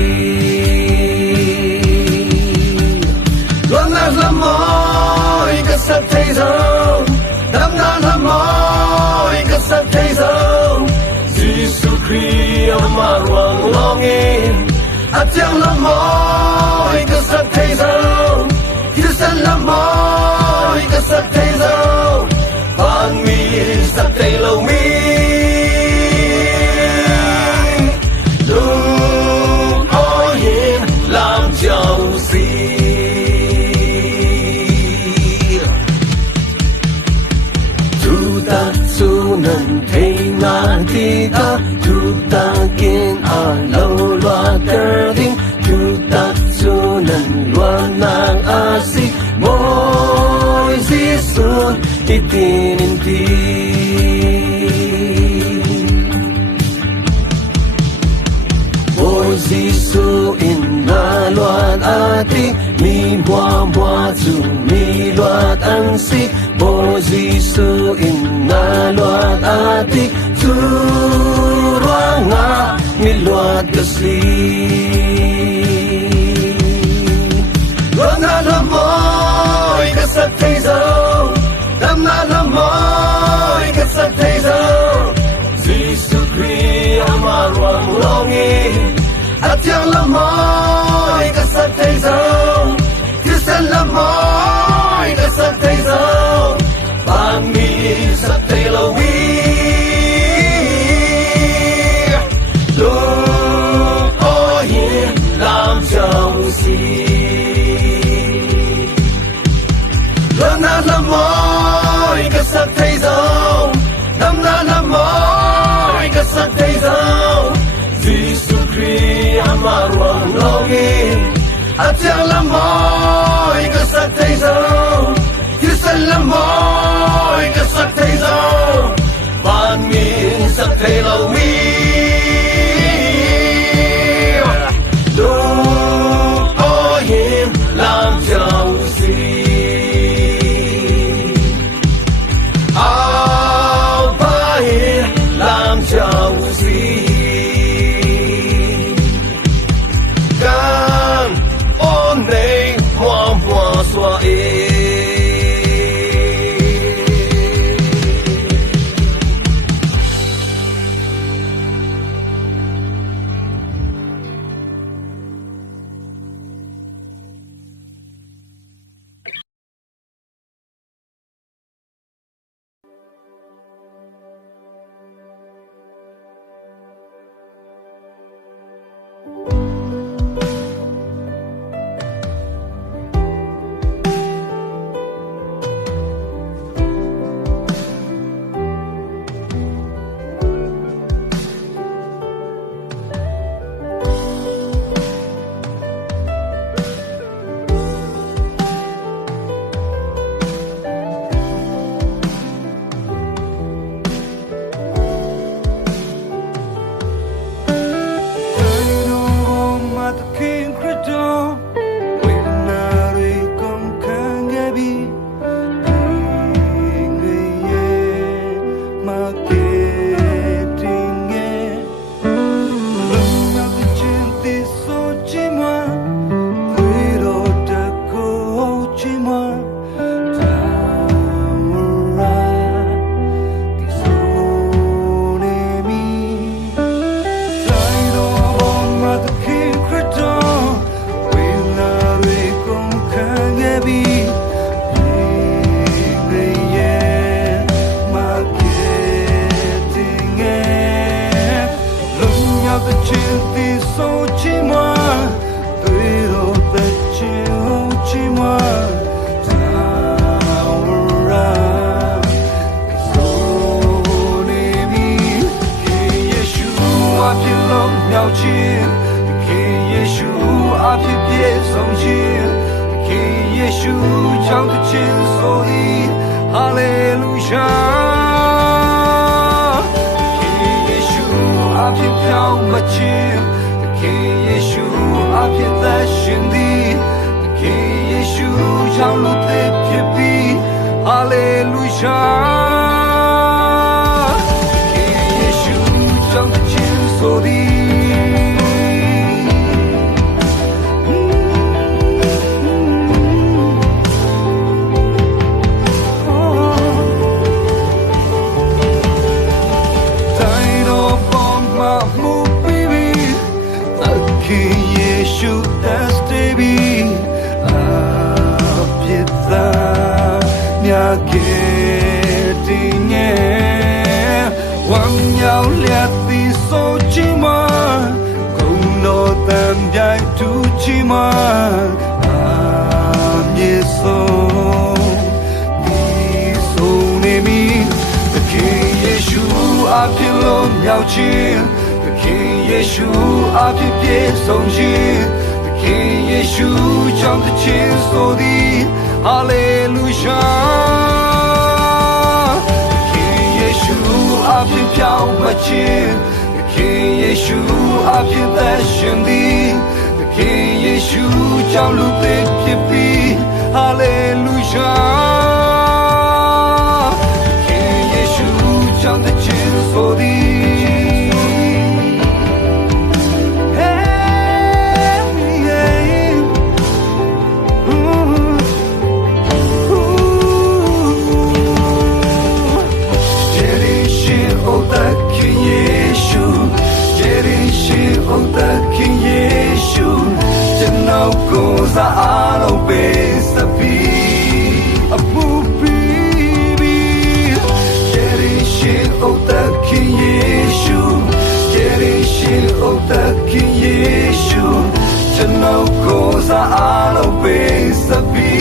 Luang na lamoy kasat thầy dâu đam na lamoy kasat thầy dâu Giêsu Christ ama ruang longin at yang lamoy kasat thầy dâu Kisan lamoy kasat thầy dâu ban mi sa thầy lâu mi lung ô hiền làm giàu gì tu ta su nan thầy na ti ta tu ta kin a lâu loa ter ding tu ta su nan loa nang a si boy Giêsu itin ti boy Giêsu in na loat ati mi mua tu mi loat an si boy Giêsu in na loat ati tu ranga mi loat kasi Luang na lamoy kasat thầy dâu đam na lamoy kasat thầy dâu Giêsu Christ ama ruang longin at yang lamoy kasat thầy dâu Kisan lamoy kasat thầy dâu ban mi sa thầy lâu mi lung ô hiền làm giàu gì Luang na lamoy kasat thầy dâu đam na lamoy kasat thầy dâu Giêsu Christ ama ruang longin at yang lamoy kasat thầy dâu Kisan lamoy kasat thầy dâu ban min sa thầy lâu mi lung ô hiền làm giàu gì giàu gì gan ôn này hoa hoa xoa 的情敌手寂寞，对头的情寂寞。了解，给耶稣阿皮别松懈，给耶稣将的前所以哈利路亚，给耶稣阿皮飘马切，给耶稣阿皮在心里，给耶稣将路的撇比哈利路亚，给耶稣将的前所以。给的年，忘了列的手机吗？公路单在土气吗？耶稣，你手里面，给耶稣阿皮罗了解，给耶稣阿皮别松懈，给耶稣将的前所的哈利路亚。阿皮飘马切，给耶稣阿皮在心里，给耶稣将路的撇比哈利路亚，给耶稣将的前所的。Za alo besabi abu bibi Yerishin otakin Yeshu Yerishin otakin Yeshu Janoko za alo besabi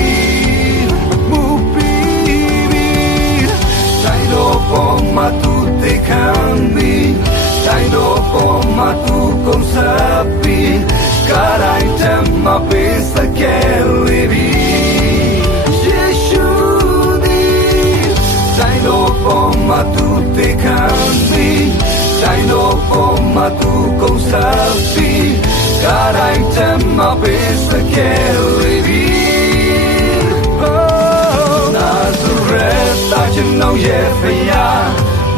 abu bibi Jairo poma tu te kambi Jairo poma tu kong sabi Carai tema pensa che levi Gesù di Dai dopo ma tu te cambi Dai dopo ma tu conservi Carai tema pensa che levi Oh Nazareth I know yeah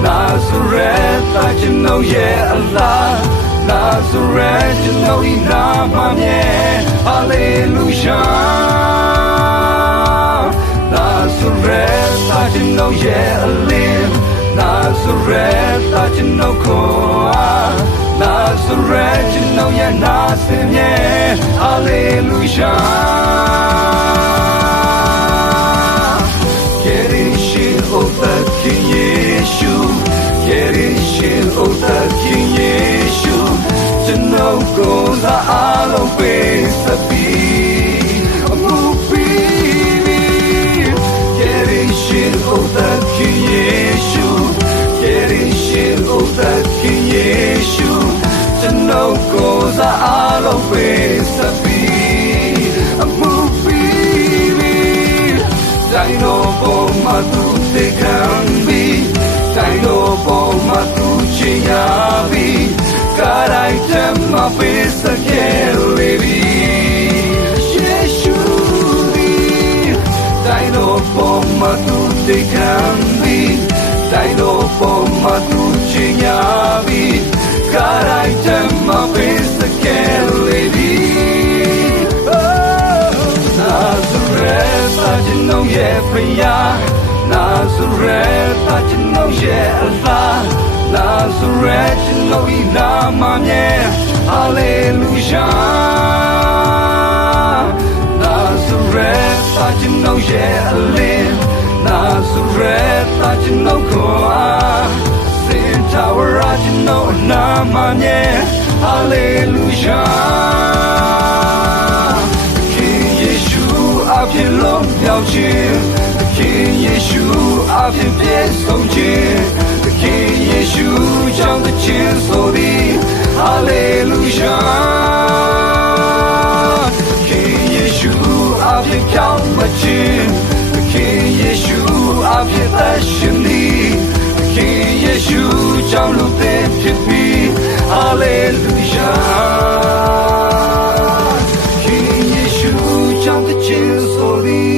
Nazareth I know yeah Allah Nazareth, you know he not my man. Hallelujah. Nazareth, I you know yeah I live. Nazareth, I you know Koa. Nazareth, you know yeah nothing yeah. Hallelujah. Yerishin otakin Yeshu. Yerishin otakin Yeshu. Janoko za alo besabi abu bibi Yerishin otakin Yeshu Yerishin otakin Yeshu Janoko za alo besabi abu bibi Jairo poma tu te kambi Jairo poma tu chinyabi Carai tema pensa che levi Gesù di Dai dopo ma tu ti cambi Dai dopo ma tu cignavi Carai tema pensa che levi Nazareth I know yeah fria Nazareth I know yeah Allah Nazareth, you know he not my man. Hallelujah. Nazareth, I you know yeah I live. Nazareth, I you know Koa. Sin Tower, I you know not my man. 哈利路亚。King 耶稣阿片龙标记 King 耶稣阿片变送进 King 耶稣将的前所的哈利路亚。King 耶稣阿片飘马进 King 耶稣阿片在心里 King 耶稣将路变偏僻哈利路亚。King 耶稣将的前所的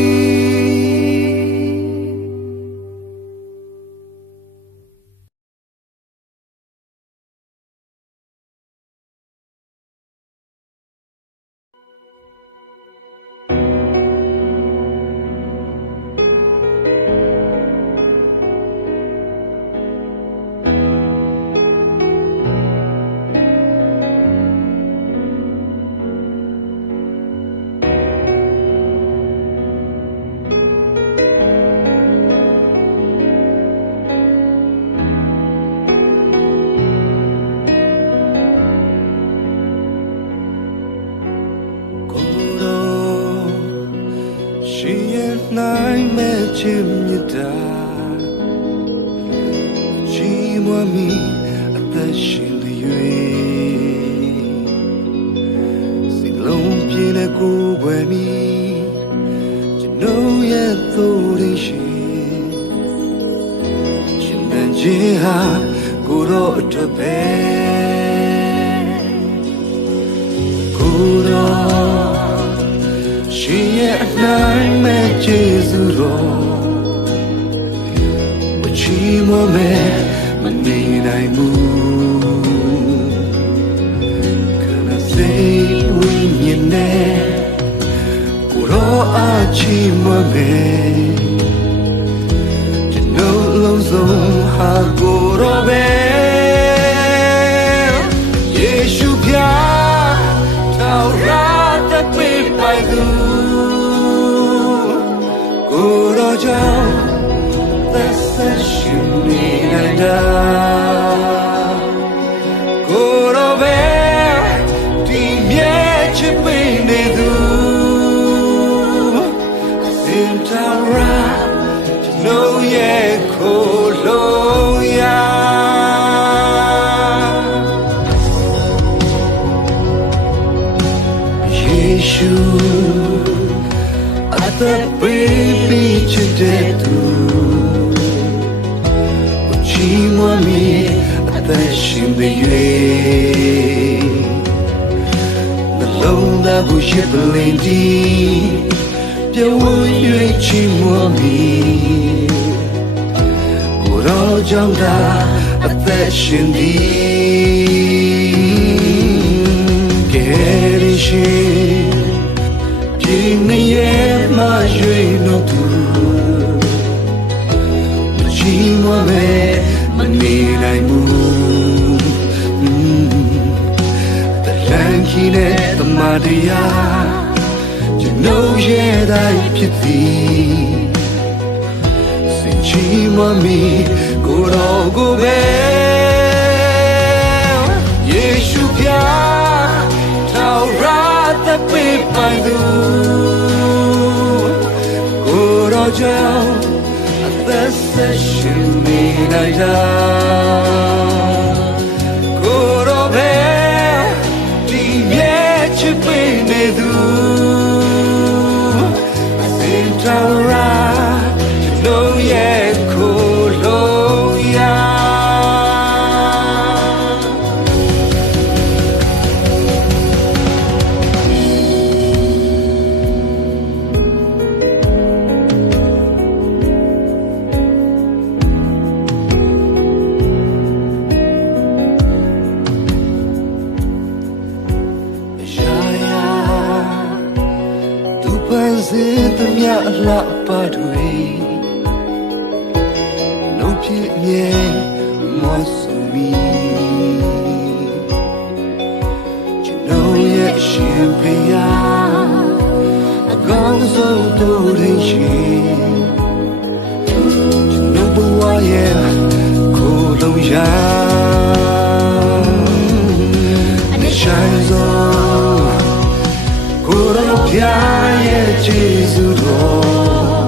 ရားရဲ့ကျေးဇူးတော်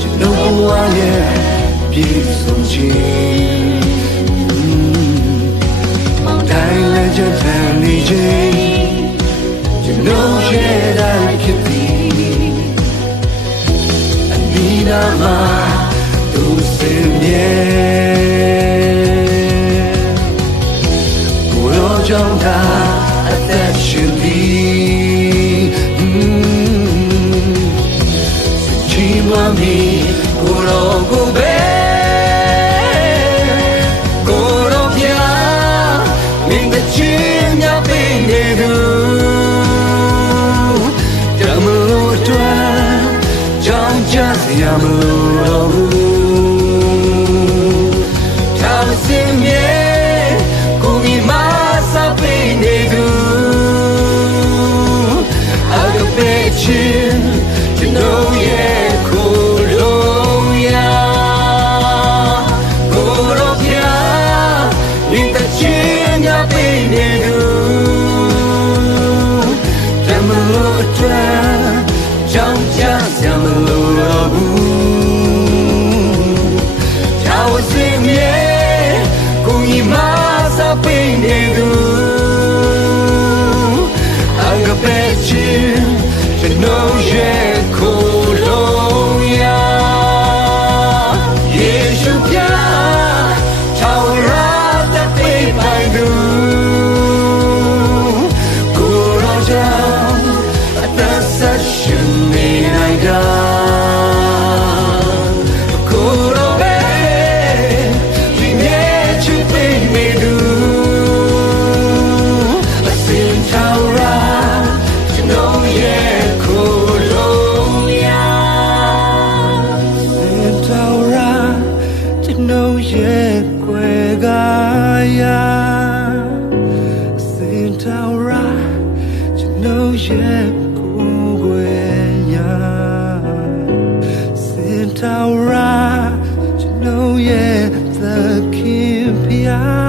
ကျွန်တော်ဘဝရဲ့ပြည့်စုံခြင်းမောင်တိုင်းလည်းကြံထန်နေခြင်းကျွန်တော်ရဲ့တိုင်းဖြစ်ပြီးအနိနာမှာသူစင်မြဲကိုရောကြောင့်သာအသက်ရှင်သည်ချီးမွမ်းမည်ကိုရောကိုပဲကိုရောပြမင်းတဲ့ချင်းများပေးနေသူတမလို့အတွက်ကြောင်းကြစရာမလိုတော့ဘူးထာဝစင်မြဲကိုမိမစာပေးနေသူအကပေချင်းကျွန်တော်ရဲ့ကိုလုံးရာကိုရောပြမင်းတဲ့ချင်းများပေးနေသူတမလို့အတွက်ကြောင်းကြစရာမလိုတော့ဘူးထာဝစင်မြဲကိုကြီးမစာပေးနေသူအကပဲချင်းကျွန်တော်ရဲ့ကိုလုံးရာယေရှုပြထာဝရတပေးပိုင်သူကိုရောကြောင့်အသက်ဆက်ရှင်နေနိုင်တာကိုရောပဲဒီမြေချစ်ပေးနေသူအစင်ထာဝရကျွန်တော်ရဲ့ကိုလုံးရာစင်ထာဝရကျွန်တော်ရဲ့ကွယ်ကာယာစင်ထာဝရကျွန်တော်ရဲ့ကိုယ်ွယ်ရာစင်ထာဝရကျွန်တော်ရဲ့သခင်ဖျား